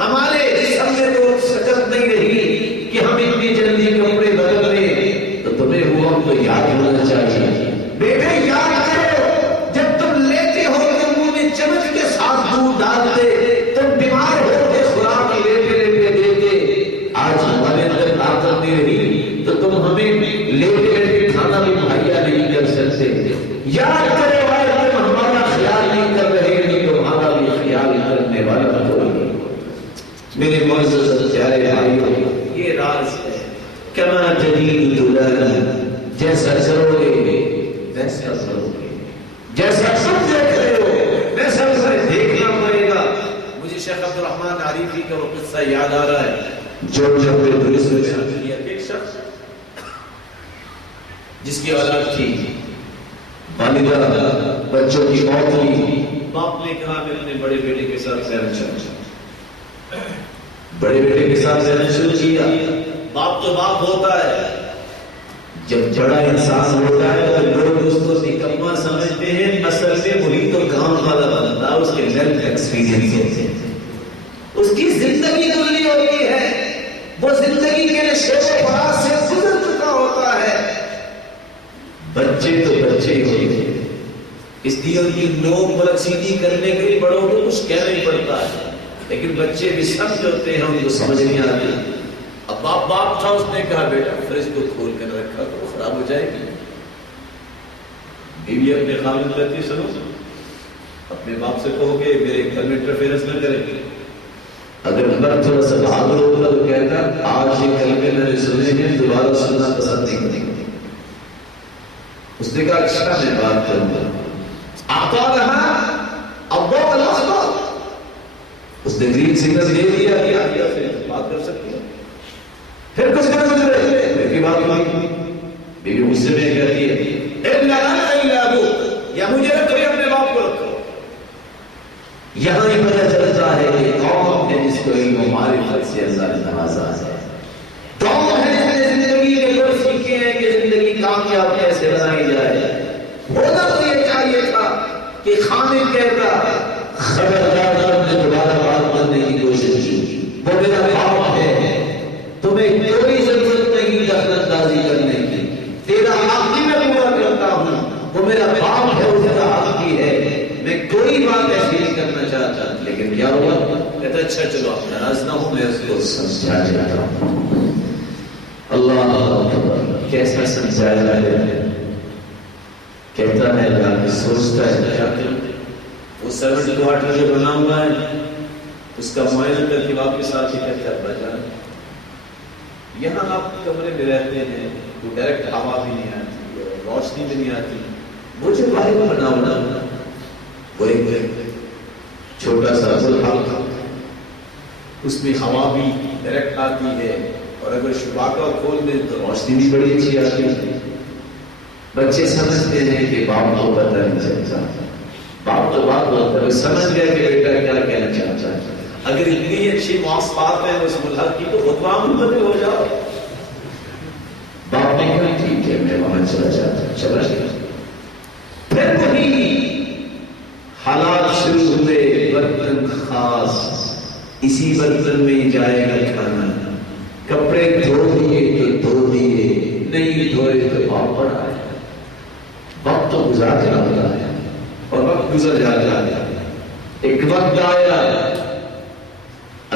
ہمارے جسم میں تو سکت نہیں رہی کہ ہم اتنی جلدی کپڑے بدل لیں. تو تمہیں وہ ہم کو یاد ہونا چاہیے. بیٹے یاد کرو جب تم لیتے ہو تو منہ میں چمچ کے ساتھ دودھ ڈالتے, تم بیمار ہوتے خوراک لیتے لیتے دیتے. آج ہمارے اندر طاقت نہیں رہی تو تم ہمیں لیتے لیتے کھانا بھی مہیا نہیں کر سکتے. یاد کرو تم ہمارا خیال نہیں کر رہے, نہیں تمہارا بھی خیال کرنے والا کوئی. میرے معزز پیارے بھائیو, یہ راز ہے. کما جدید دلال, جیسا کرو گے ویسا کرو گے, جیسا سب دیکھ رہے ہو ویسا تمہیں دیکھنا پڑے گا. مجھے شیخ عبد الرحمن عریفی کا وہ قصہ یاد آ رہا ہے جو جب درست میں کیا. ایک شخص جس کی اولاد تھی, والدہ بچوں کی موت ہوئی. باپ نے کہا میں اپنے بڑے بیٹے کے ساتھ رہنا چاہتا ہوں. بڑے بیٹے کے ساتھ رہنا شروع کیا. باپ تو باپ ہوتا ہے, جب بڑا انسان ہوتا ہے تو لوگ اس کو نکما سمجھتے ہیں، اصل میں وہی تو کام والا بنتا ہے، اس کے لائف ایکسپیرینس ہوتے ہیں، اس کی زندگی گزری ہوتی ہے، وہ زندگی کے شیب و فراز سے گزر چکا ہوتا ہے۔ بچے تو بچے ہی ہوتے ہیں، اس لیے ان کی نوک بلک سیدھی کرنے کے لیے بڑوں کو کچھ کہنا ہی پڑتا ہے، لیکن بچے بھی سمجھ ہوتے ہیں، ان کو سمجھ نہیں آتی۔ اب باپ تھا، اس نے کہا بیٹا فریج کو کھول کر رکھا تو خراب ہو جائے گی۔ بیوی اپنے خاوند کہتی سنو اپنے باپ سے کہو کہ میرے گھر میں انٹرفیئرنس نہ کریں گے۔ اگر مرد تھوڑا سا بھاگ ہوتا تو کہتا آج یہ کلمے میں نے سنے ہیں، دوبارہ سننا پسند نہیں کریں گے۔ اس نے کہا اچھا میں بات کروں گا۔ آتا رہا اب اس نے گرین سگنل دے دیا کہ آگیا سے بات کر سکتی ہے۔ پھر کچھ کر گزرے میری بات ہوئی، بیوی غصے میں کہتی ہے یا مجھے نہ کبھی اپنے باپ کو رکھو۔ یہاں ہی پتہ چلتا ہے کہ کون ہے جس کو علم و معرفت سے اللہ نے نوازا ہے، کون ہے جس نے زندگی کے گل سیکھے ہیں کہ زندگی کامیاب کیسے بنائی جائے۔ ہونا تو یہ چاہیے تھا کہ خامد کہتا خبردار نے دوبارہ بات کرنے کی کوشش کی، وہ میرا باپ ہے، تمہیں کوئی ضرورت نہیں دخل اندازی کرنے کی، تیرا حق بھی میں پورا کرتا ہوں، وہ میرا باپ ہے، اس کا حق بھی ہے، میں کوئی بات ایسی نہیں کرنا چاہتا۔ لیکن کیا ہوا؟ کہتا اچھا چلو آپ ناراض نہ ہو، میں اس کو سمجھا جاتا ہوں۔ اللہ اکبر، کیسا سمجھایا ہے، کہتا ہے اللہ سوچتا ہے کیا کروں، وہ سرونٹ کوارٹر جو بنا ہوا ہے اس کا معائنہ کر کے واپس ساتھ ہی کہتا ہے ابا جان یہاں آپ کمرے میں رہتے ہیں تو ڈائریکٹ ہوا بھی نہیں آتی، روشنی بھی نہیں آتی، وہ جو باہر بنا ہونا وہ ایک چھوٹا سا حلقہ، اس میں ہوا بھی ڈائریکٹ آتی ہے، اور اگر شباکہ کھول دیں تو روشنی بھی بڑی اچھی آتی ہے۔ بچے سمجھتے ہیں کہ باپ کو پتہ نہیں چلتا، باپ تو بات ہوتا ہے، سمجھ گئے کہ بیٹا کیا کہنا چاہتا ہے۔ اگر اتنی اچھی مواصفات ہیں اس ملحق کی تو خطبہ منتقل ہو جاؤ۔ باپ نے کہا ٹھیک ہے میں وہاں چلا جاتا ہوں، چلا گیا۔ پھر وہی حالات شروع ہوئے، برتن خاص، اسی برتن میں جائے گا کھانا، کپڑے دھو دیے تو دھو دیے، نہیں دھوئے تو باپ پڑا ہے۔ وقت تو گزار جا رہا ہے اور وقت گزر جاتا ہے، ایک وقت آیا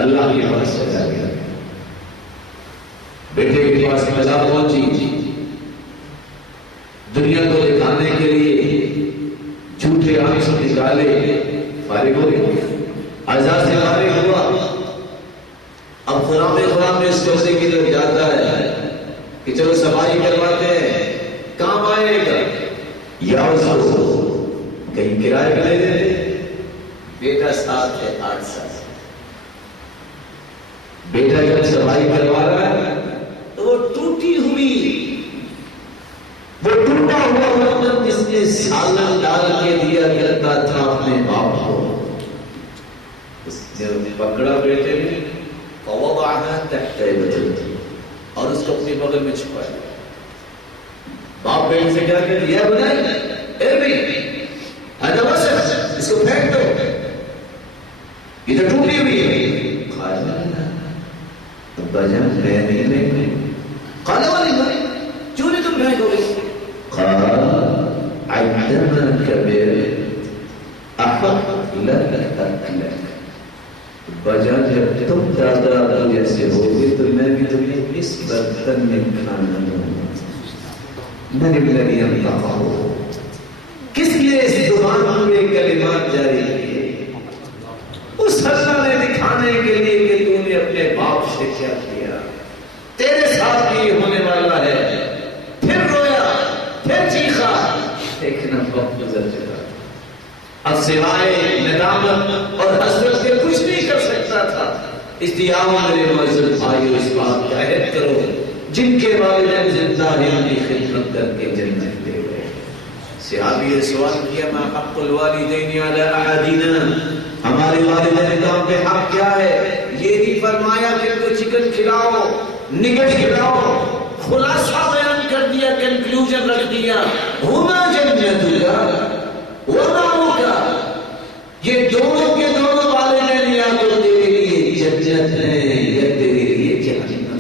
اللہ کے پاس چلا گیا، بیٹے کے پاس ملا پہنچی، دنیا کو دکھانے کے لیے جھوٹے آنکھ نکالے، فارغ ہو گیا، آزاد سے فارغ ہوا۔ اب خرام میں اس کوسے کی طرف جاتا ہے کہ چلو صفائی کرواتے ہیں، کام آئے گا یا اس کو کہیں کرائے پہ لے دے۔ بیٹا ساتھ ہے 8 سال، بیٹا جب صفائی کروا رہا ہے تو وہ ٹوٹی ہوئی، وہ ٹوٹا ہوا برتن جس نے سالن ڈال کے دیا کرتا تھا اپنے باپ کو، اس نے پکڑا بیٹے نے فوضعها تحت يده اور اس کو اپنے بغل میں چھپایا۔ باپ بیٹے سے کیا کہتے ہیں؟ بنائی ارمی هذا وسخ، اس کو پھینک دو، یہ تو ٹوٹی ہوئی ہے۔ ابا جان میں نہیں پھینکوں۔ قال ولما، کیوں نہیں تم پھینکو گے؟ قال عندما كبرت احق لك اكلك، بجا جب تم دادا ابو جیسے ہوگے تو میں بھی تمہیں اس برتن میں کھانا دوں گا۔ من الذي ينطقه، کس لیے اس زبان میں کلمات جاری کیے؟ اس اللہ نے دکھانے کے لیے کہ تو نے اپنے باپ سے کیا کیا، تیرے ساتھ بھی ہونے والا ہے۔ پھر رویا، پھر چیخا، لیکن اب وقت گزر چکا، اب سوائے ندامت اور حسرت کے کچھ نہیں کر سکتا تھا۔ اس لیے آؤ میرے معزز بھائیو، اس بات کا عہد کرو، جن کے والدین زندہ ہیں ان کی خدمت کر کے جنت لے گئے۔ صحابی نے سوال کیا ما حق الوالدین علی احدنا، ہمارے والدین کا ہم پہ حق کیا ہے؟ یہ نہیں فرمایا کہ ان کو چکن کھلاؤ، نگٹ کھلاؤ، خلاصہ بیان کر دیا کہ کنکلوژن رکھ دیا ہما جنتکا ونارکا، یہ دونوں کے دونوں والدین یا تو تیرے لیے جنت ہے یا تیرے لیے جہنم۔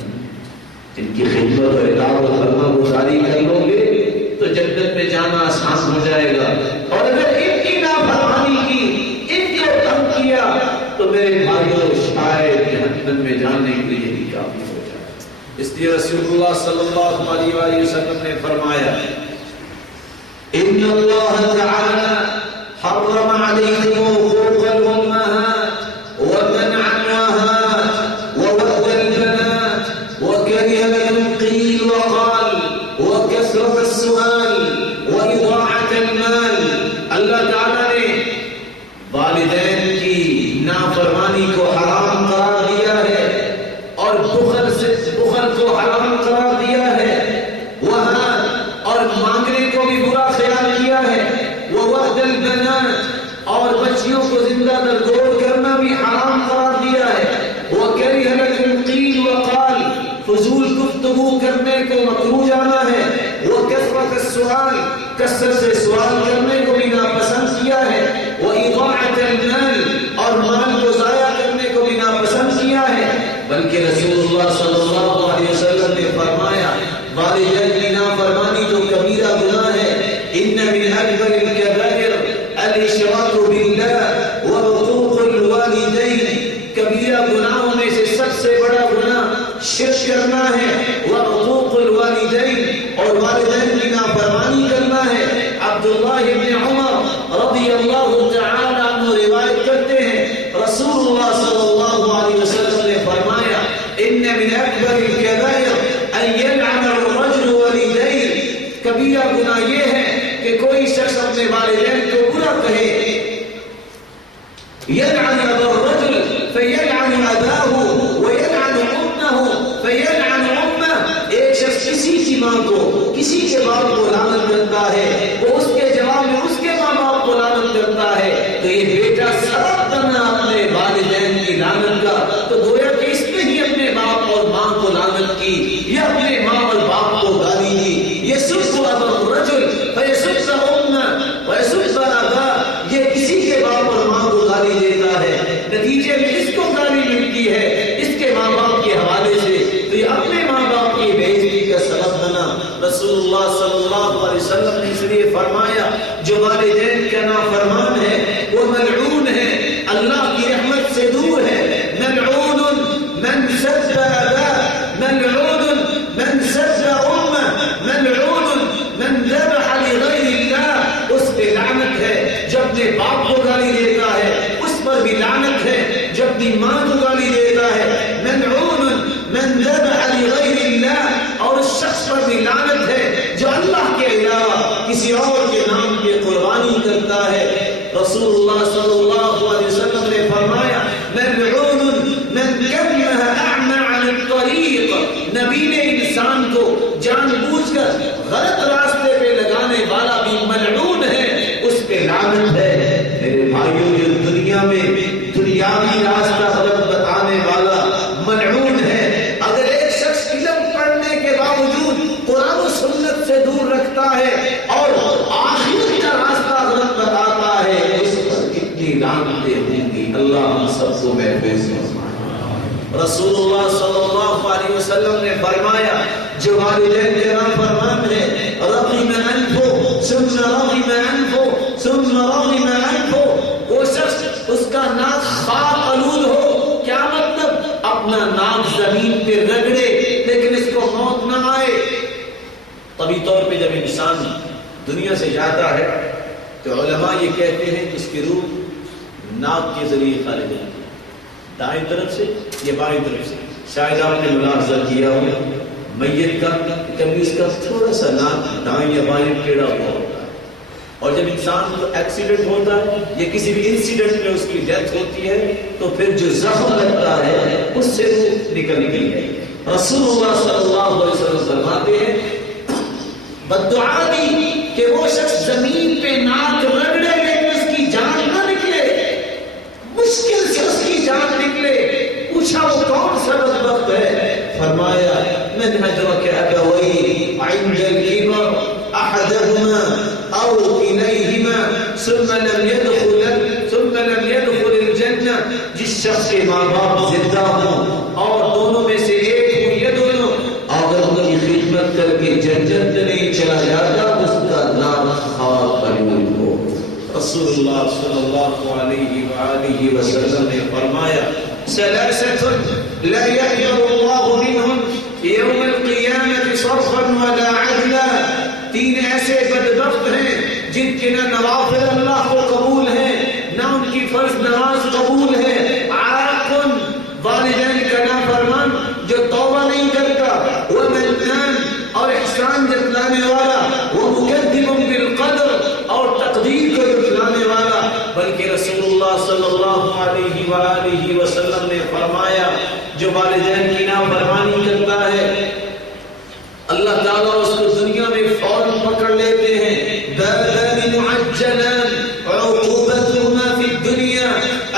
ان کی خدمت اور اطاعت و فرما گزاری کر لو گے تو جنت میں جانا آسان ہو جائے گا، اور اگر ان کی نافرمانی کی، ان کو تنگ کیا تو میرے بھائیوں شاید جہنم میں جانے کے لیے ہی کافی ہو جائے۔ اس لیے رسول اللہ صلی اللہ علیہ وآلہ وسلم نے فرمایا ان اللہ تعالی حرم علیکم حقوق الامہات ومنع النہات وود البنات وکرہ لکم قیل وقال وکثرت السؤال واضاعت المال۔ اللہ تعالیٰ نے والدین کی نافرمانی کو حرام قرار دیا ہے اور بخل کو حرام قرار دیا ہے، وہاں اور مانگنے کو بھی برا خیال کیا ہے، ووعد البنات اور بچیوں کو زندہ درگور کرنا بھی حرام قرار دیا ہے، وکرہ لکم قیل وقال فضول گفتگو کرنے کو مکروہ جانا ہے، وکثرت السؤال کثرت سے سوال کرنے کو بھی ناپسند کیا ہے، واضاعت المال اور مال کو ضائع کرنے کو بھی ناپسند کیا ہے۔ بلکہ رسول اللہ صلی اللہ علیہ وسلم نے فرمایا والدین کی نافرمانی تو کبیرہ گناہ ہے، ان من اکبر الکبائر الاشراک باللہ وعقوق الوالدین، کبیرہ گناہوں میں سے سب سے بڑا گناہ شرک کرنا ہے، وعقوق الوالدین اور والدین کی نافرمانی کرنا ہے۔ عبداللہ بن عمر رضی اللہ تعالی عنہ روایت کرتے ہیں رسول اللہ صلی اللہ علیہ وسلم نے فرمایا ان من اکبر الکبائر ان یلعن الرجل والدین، کبیرہ گناہ یہ ہے کہ کوئی شخص اپنے والدین کو برا کہے، یلعن ابا الرجل فیلعن اباہ ویلعن امہ فیلعن امہ، ایک شخص کسی کی ماں کو، کسی کے باپ کو لعنت کرتا ہے، وہ اس کے جواب میں اس کے ماں باپ کو لعنت کرتا ہے، تو یہ بیٹا سبب بنا اپنے والدین کی لعنت کا، تو گویا کہ اس نے ہی اپنے باپ اور ماں کو لعنت کی، یہ اپنے ماں اور باپ کو گالی دی، یہ سب ابا الرجل فیسب امہ ویسب ابا، یہ کسی کے باپ اور ماں کو گالی دیتا ہے، نتیجے میں اس کو گالی ملتی ہے اس کے ماں باپ کے حوالے سے، تو یہ اپنے ماں باپ کی بے عزتی کا سبب بنا۔ رسول اللہ صلی اللہ علیہ وسلم نے اس لیے فرمایا جو والدین کا نافرمان ہے وہ ملعون ہے، اللہ کی رحمت سے دور ہے، ملعون من سب ابا، ملعون من سب امہ، ملعون من ذبح لغیر اللہ، اس پہ لعنت ہے جو اپنے باپ کو گالی دیتا ہے، اس پر بھی لعنت ہے جو اپنی ماں کو گالی دیتا ہے، ملعون من ذبح لغیر اللہ، اور اس شخص پر بھی لعنت ہے جو اللہ کے علاوہ کسی اور کے نام پہ قربانی کرتا ہے۔ رسول اللہ صلی اللہ علیہ وسلم نے فرمایا ملعون من کلمہ اعمى عن الطریق، نبی نے انسان کو جان بوجھ کر غلط راستے پہ لگانے والا بھی ملعون ہے، اس پہ لعنت ہے۔ میرے بھائیوں جو دنیا میں دنیاوی راستہ غلط بتانے والا ملعون ہے، اگر ایک شخص علم پڑھنے کے باوجود قرآن و سنت سے دور رکھتا ہے اور آخرت کا راستہ غلط بتاتا ہے، اس پر کتنی لعنتیں ہوں گی، اللہ ہم سب کو محفوظ فرمائے۔ رسول اللہ صلی اللہ علیہ وسلم نے فرمایا جو والدین کے نافرمان ہے رغم انفہ ثم رغم انفہ ثم رغم انفہ، وہ شخص اس کا ناک خاک آلود ہو، کیا مطلب اپنا ناک زمین پہ رگڑے لیکن اس کو موت نہ آئے۔ طبی طور پہ جب انسان دنیا سے جاتا ہے تو علماء یہ کہتے ہیں کہ اس کی روح ناک کے ذریعے خارج ہوتی ہے، دائیں طرف سے یا بائیں طرف سے۔ شاید آپ نے ملاحظہ کیا ہو میت کا کبھی اس کا تھوڑا سا ناک دائیں یا بائیں ٹیڑھا ہوا ہوتا ہے، اور جب انسان کو ایکسیڈنٹ ہوتا ہے یا کسی بھی انسیڈنٹ میں اس کی ڈیتھ ہوتی ہے تو پھر جو زخم لگتا ہے اس سے وہ نکل ہے۔ رسول اللہ صلی اللہ علیہ وسلم فرماتے ہیں بددعا دی کہ وہ شخص زمین پہ ناک رگڑے لیکن اس کی جان نہ نکلے، مشکل سے اس کی جان نکلے۔ پوچھا وہ کون سا بدبخت ہے؟ فرمایا من ادرک ابویہ عند الکبر شخص کے ماں باپ زندہ ہوں اور دونوں میں سے ایک ہوں یا دونوں، اگر ان کی خدمت کر کے جنت نہیں چلا جاتا اس کا نام خاک علوم ہو۔ رسول اللہ صلی اللہ علیہ وآلہ وسلم نے فرمایا ثلاثة لا يقبل الله منهم يوم القيامة صرفا ولا عدلا، تین ایسے بدبخت ہیں جن کے نہ نوافل اللہ کو قبول ہے نہ ان کی فرض نماز قبول ہے۔ عاق، والدین کا نافرمان جو توبہ نہیں کرتا، ومنان، اور احسان جتلانے والا، ومکذب بالقدر، اور تقدیر کو جتلانے والا۔ بلکہ رسول اللہ صلی اللہ علیہ وآلہ وسلم نے فرمایا جو والدین کی نافرمانی کرتا ہے اللہ تعالیٰ اس کو دنیا میں فوراً پکڑ لیتے ہیں۔ بابان معجلان عقوبتهما فی الدنیا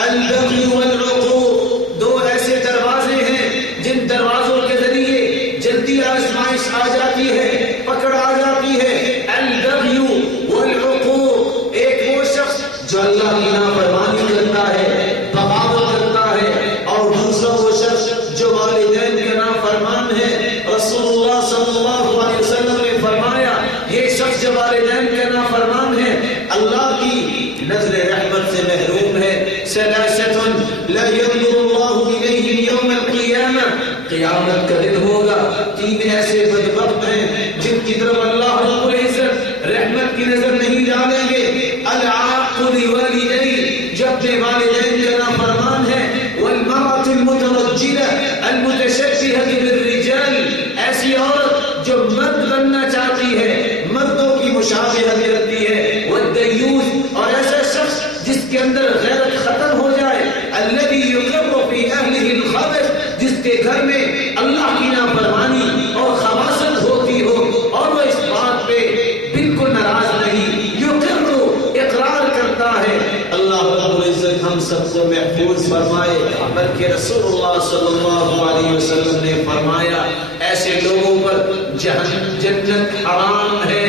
البغی والعقوق، دو ایسے دروازے ہیں جن دروازوں کے ذریعے جلدی آزمائش آ جاتی ہے، پکڑ آ جاتی ہے۔ البغی والعقوق، ایک وہ شخص جو اللہ کی نافرمانی کرتا ہے، بغاوت کرتا ہے، اور دوسرا وہ شخص جو والدین کا نافرمان ہے۔ رسول اللہ صلی اللہ علیہ وسلم نے فرمایا یہ شخص جو والدین کا نافرمان ہے اللہ کی نظر رحمت سے محروم ہے۔ ثلاثة لا ينظر الله إليهم يوم القيامة، قیامت کا دن ہوگا تین ایسے بدبخت ہیں جن کی طرف اللہ رب العزت رحمت کی نظر نہیں ڈالیں گے۔ العاق لوالديه، جو اپنے والدین کا نافرمان ہے۔ والمرأة المترجلة المتشبهة بالرجال، ایسی عورت جو مرد بننا چاہتی ہے، مردوں کی مشابہت کرتی ہے۔ والدیوث، اور ایسا شخص جس کے اندر غیرت ختم ہو جائے۔ الذي يقر في اهله الخبث، جس کے گھر میں اللہ کی نافرمانی اور خباثت ہوتی ہو اور وہ اس بات پہ بالکل ناراض نہیں، یقر، اقرار کرتا ہے۔ اللہ رب العزت ہم سب کو محفوظ فرمائے۔ بلکہ رسول اللہ صلی اللہ علیہ وسلم نے فرمایا ایسے لوگوں پر جنت حرام ہے،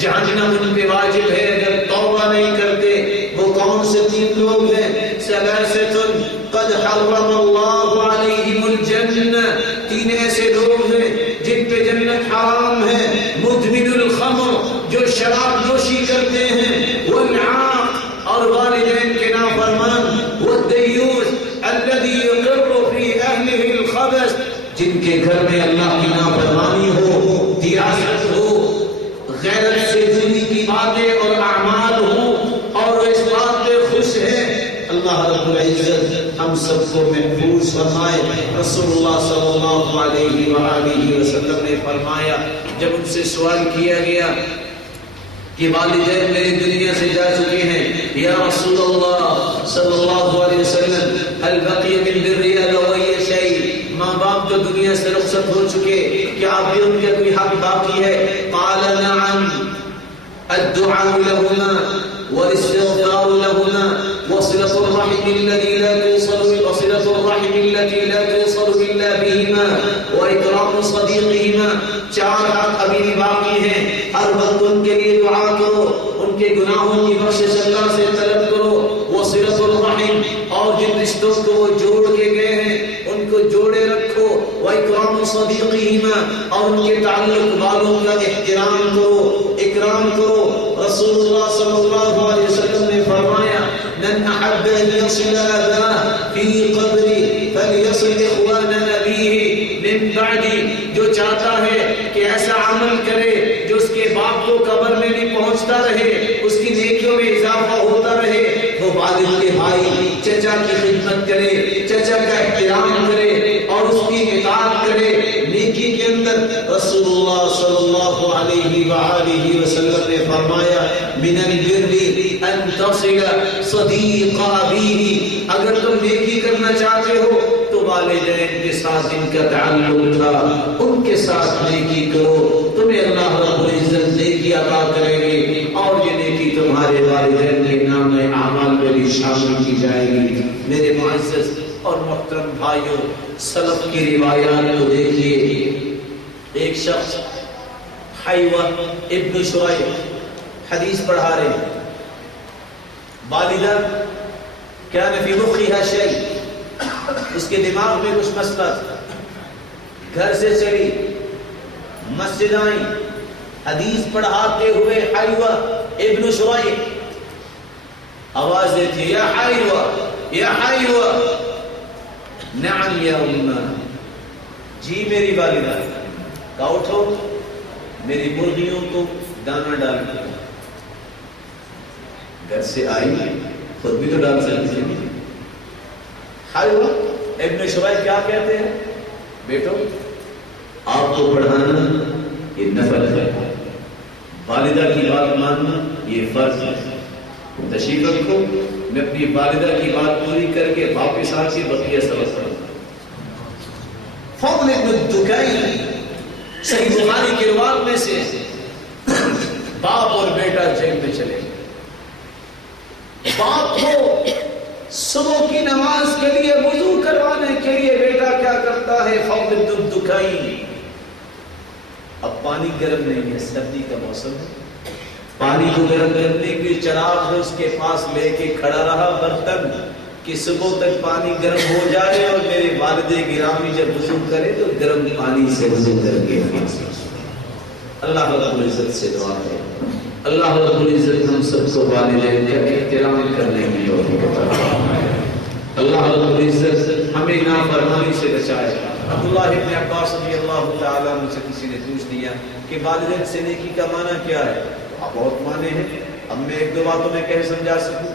جہنم ان پہ واجب ہے اگر توبہ نہیں کرتے۔ وہ کون سے تین لوگ ہیں؟ ثلاثة قد حرم اللہ علیہم الجنہ، تین ایسے لوگ ہیں جن پہ جنت حرام ہے۔ مدمن الخمر، جو شراب نوشی کرتے ہیں۔ والعاق، اور والدین کے نافرمان۔ والدیوث الذی یقر فی اہلہ الخبث، جن کے گھر میں اللہ کی نافرمانی ہو، دیاست ہو، غیرت سے جڑی کی باتیں اور اعمال ہوں اور وہ اس بات پہ خوش ہیں۔ اللہ رب العزت ہم سب کو محفوظ فرمائے۔ رسول اللہ صلی اللہ علیہ وآلہ وسلم نے فرمایا جب ان سے سوال کیا گیا کہ والدین میری دنیا سے جا چکے ہیں، یا رسول اللہ صلی اللہ علیہ وسلم هل بقي من بر ابوي شيء، ماں باپ تو دنیا سے رخصت ہو چکے، کیا اب بھی ان کا کوئی حق باقی ہے؟ قال نعم، الدعاء لهما والاستغفار لهما وصلة الرحم التي لا توصل وصلة الرحم التي لا توصل إلا بهما وإكرام صديقهما، چار حق ابھی بھی باقی ہیں، ہر وقت ان کے لیے دعا کرو، ان کے گناہوں کی بخشش اللہ سے طلب کرو۔ وصلة الرحم، اور جن رشتوں کو وہ جوڑ کے گئے ہیں ان کو جوڑے رکھو۔ وإكرام صديقهما، اور ان کے تعلق والوں کا احترام کرو، اکرام کرو۔ رسول اللہ صلی اللہ علیہ وسلم نے فرمایا من احب ان يصل اباه في قبره فليصل اخوان ابيه من بعدي، جو چاہتا ہے کہ ایسا عمل کرے جو اس کے باپ کو قبر میں بھی پہنچتا رہے، اس کی نیکیوں میں اضافہ ہوتا رہے، وہ والد کے بھائی چچا کی خدمت کرے، چچا کا احترام کرے اور اس کی اطاعت کرے نیکی کے اندر۔ رسول اللہ صلی اللہ علیہ وآلہ وسلم نے فرمایا من البر ان تصل صدیق ابیہ، اگر تم نیکی کرنا چاہتے ہو تو والدین کے ساتھ ان کا تعلق تھا، ان کے ساتھ نیکی کرو، تمہیں اللہ رب العزت نیکی عطا کریں گے اور یہ نیکی تمہارے والدین کے نام اعمال میں بھی شامل کی جائے گی۔ میرے معزز اور محترم بھائیوں، سلف کی روایات کو دیکھیے۔ ایک شخص حیوہ ابن شریح حدیث پڑھا رہے ہیں، والدہ كان في مخها شيء، اس کے دماغ میں کچھ مسئلہ تھا، گھر سے چلی، مسجد آئی، حدیث پڑھاتے ہوئے حیوہ ابن شریح آواز دیتی، یا حیوہ یا حیوہ، نعم یا امہ، جی میری والدہ، کہا اٹھو میری مرغیوں کو دانا ڈال دیا۔ گھر سے آئی، خود بھی تو ڈال سکتی تھی۔ حیوہ ابن شریح کیا کہتے ہیں؟ بیٹو آپ کو پڑھانا یہ نفل ہے، والدہ کی بات ماننا یہ فرض ہے۔ تشریف رکھو، میں اپنی والدہ کی بات پوری کر کے واپس آ کے بقیہ سبق پڑھوں۔ فضل بن الدکین صحیح بخاری کی روایت میں سے، باپ اور بیٹا جنگ میں چلے، باپ کو صبح کی نماز کے لیے وضو کروانے کے لیے بیٹا کیا کرتا ہے؟ فضل بن الدکین، اب پانی گرم نہیں ہے، سردی کا موسم ہے، پانی کو گرم کرنے کے لیے چراغ ہے اس کے پاس لے کے کھڑا رہا برتن کہ صبح تک پانی گرم ہو جائے اور میرے والد گرامی جب وضو کرے تو گرم پانی سے وضو کر کے۔ اللہ رب العزت سے دعا ہے اللہ رب العزت ہم سب کو والدین کا احترام کرنے کی توفیق عطا فرمائے۔ اللہ رب العزت ہمیں نافرمانی سے بچائے۔ عبداللہ ابن عباس رضی اللہ تعالیٰ عنہ سے کسی نے پوچھ دیا کہ والدین سے نیکی کا معنی کیا ہے؟ آپ بہت معنی ہیں، اب میں ایک دو باتوں میں کہہ سمجھا سکوں؟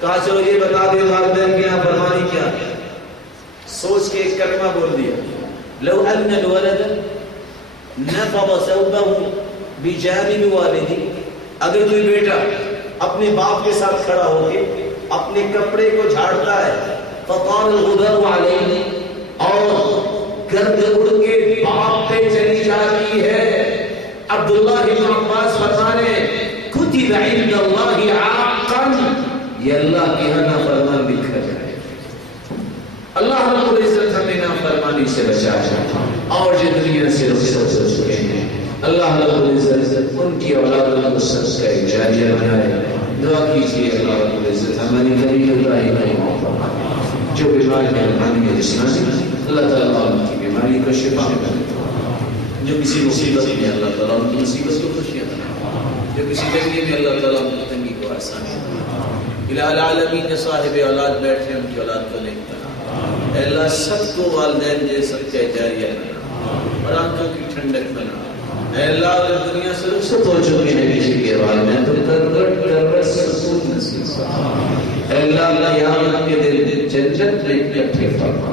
کہا چلو یہ بتا دیں والدین کی نافرمانی کیا ہے؟ سوچ کے ایک کلمہ بول دیا، لو ان الولد نفض ثوبه بجانب والدی، اگر کوئی بیٹا اپنے باپ کے ساتھ کھڑا ہو کے اپنے کپڑے کو جھاڑتا ہے، فطار الغبار علیہ، اور گرد اڑ کے باپ پہ چلی جاتی ہے، عبداللہ بن عباس فرمانے کتب عند اللہ عاقا، یہ اللہ کی نافرمان لکھا جائے۔ اللہ رب العزت ہمیں نافرمانی سے بچائے اور جو دنیا سے رخصت ہو چکے ہیں اللہ رب العزت ان کی اولادوں کو صدقہ جاریہ بنائے۔ دعا کیجیے اللہ رب العزت ہماری نبی ابراہیم علیہ السلام جو بیمار ہیں روحانی جسمانی، اللہ تعالیٰ ان کی بیماری کو شفا بنائے، جو کسی مصیبت میں اللہ تعالیٰ ان کی مصیبت کو خوشیاں بنائے، جو کسی تنگی میں اللہ تعالیٰ ان کی تنگی کو آسانی بنائے۔ الہ العالمین کے صاحب اولاد بیٹھے ان کی اولاد کو نہیں بنا، اے اللہ سب کو والدین جیسے صدقہ جاریہ بنا اور آنکھوں کی ٹھنڈک بنا۔ اے اللہ اگر دنیا سے رخصت ہو چکے ہیں کسی کے والدین تو کر سکون نصیب فرما۔ اے اللہ قیامت کے دن جنت میں اکٹھے فرما،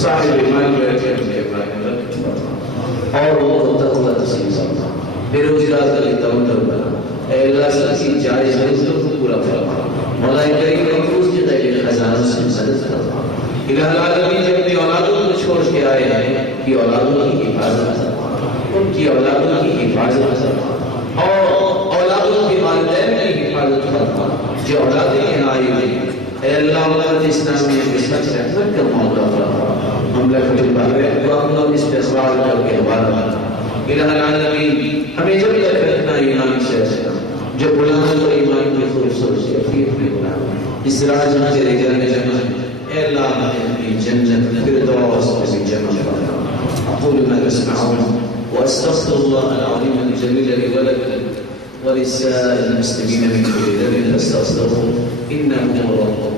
صاحب ایمان بیٹھے ان کے بارے میں فرما اور وہ کو تقوی نصیب فرما، بے روزگار کا تمنا بنا۔ اے اللہ سب کی جائز ضرورتوں کو پورا فرما، مولا کریم محفوظ کی غیر خزانوں سے مدد فرما۔ الہ العالمین جو اپنی اولادوں کو چھوڑ کے آئے ہیں کہ اولادوں کی حفاظت فرما، ان کی اولادوں کی حفاظت فرما اور اولادوں کے والدین کی حفاظت فرما، جو اولادیں یہاں آئی ہوئی اے اللہ امت اسلامیہ کے سچ رحمت کا موقع فرما، مملکت البحرین کو ہم لوگ استقبال کر کے حوالہ کرنا۔ الہ العالمین ہمیں جب تک رکھنا ایمان سے رکھنا، جو بلانا تو ایمان کی خوبصورت سے اپنی بلانا، اس راج میں تیرے گھر میں جمع اے اللہ ہمیں اپنی جنت فردوس میں جمع فرما۔ اقول ما تسمعون واستغفر الله العظيم الجليل لي ولكم ولسائر المسلمين من كل ذنب فاستغفروه انه هو الغفور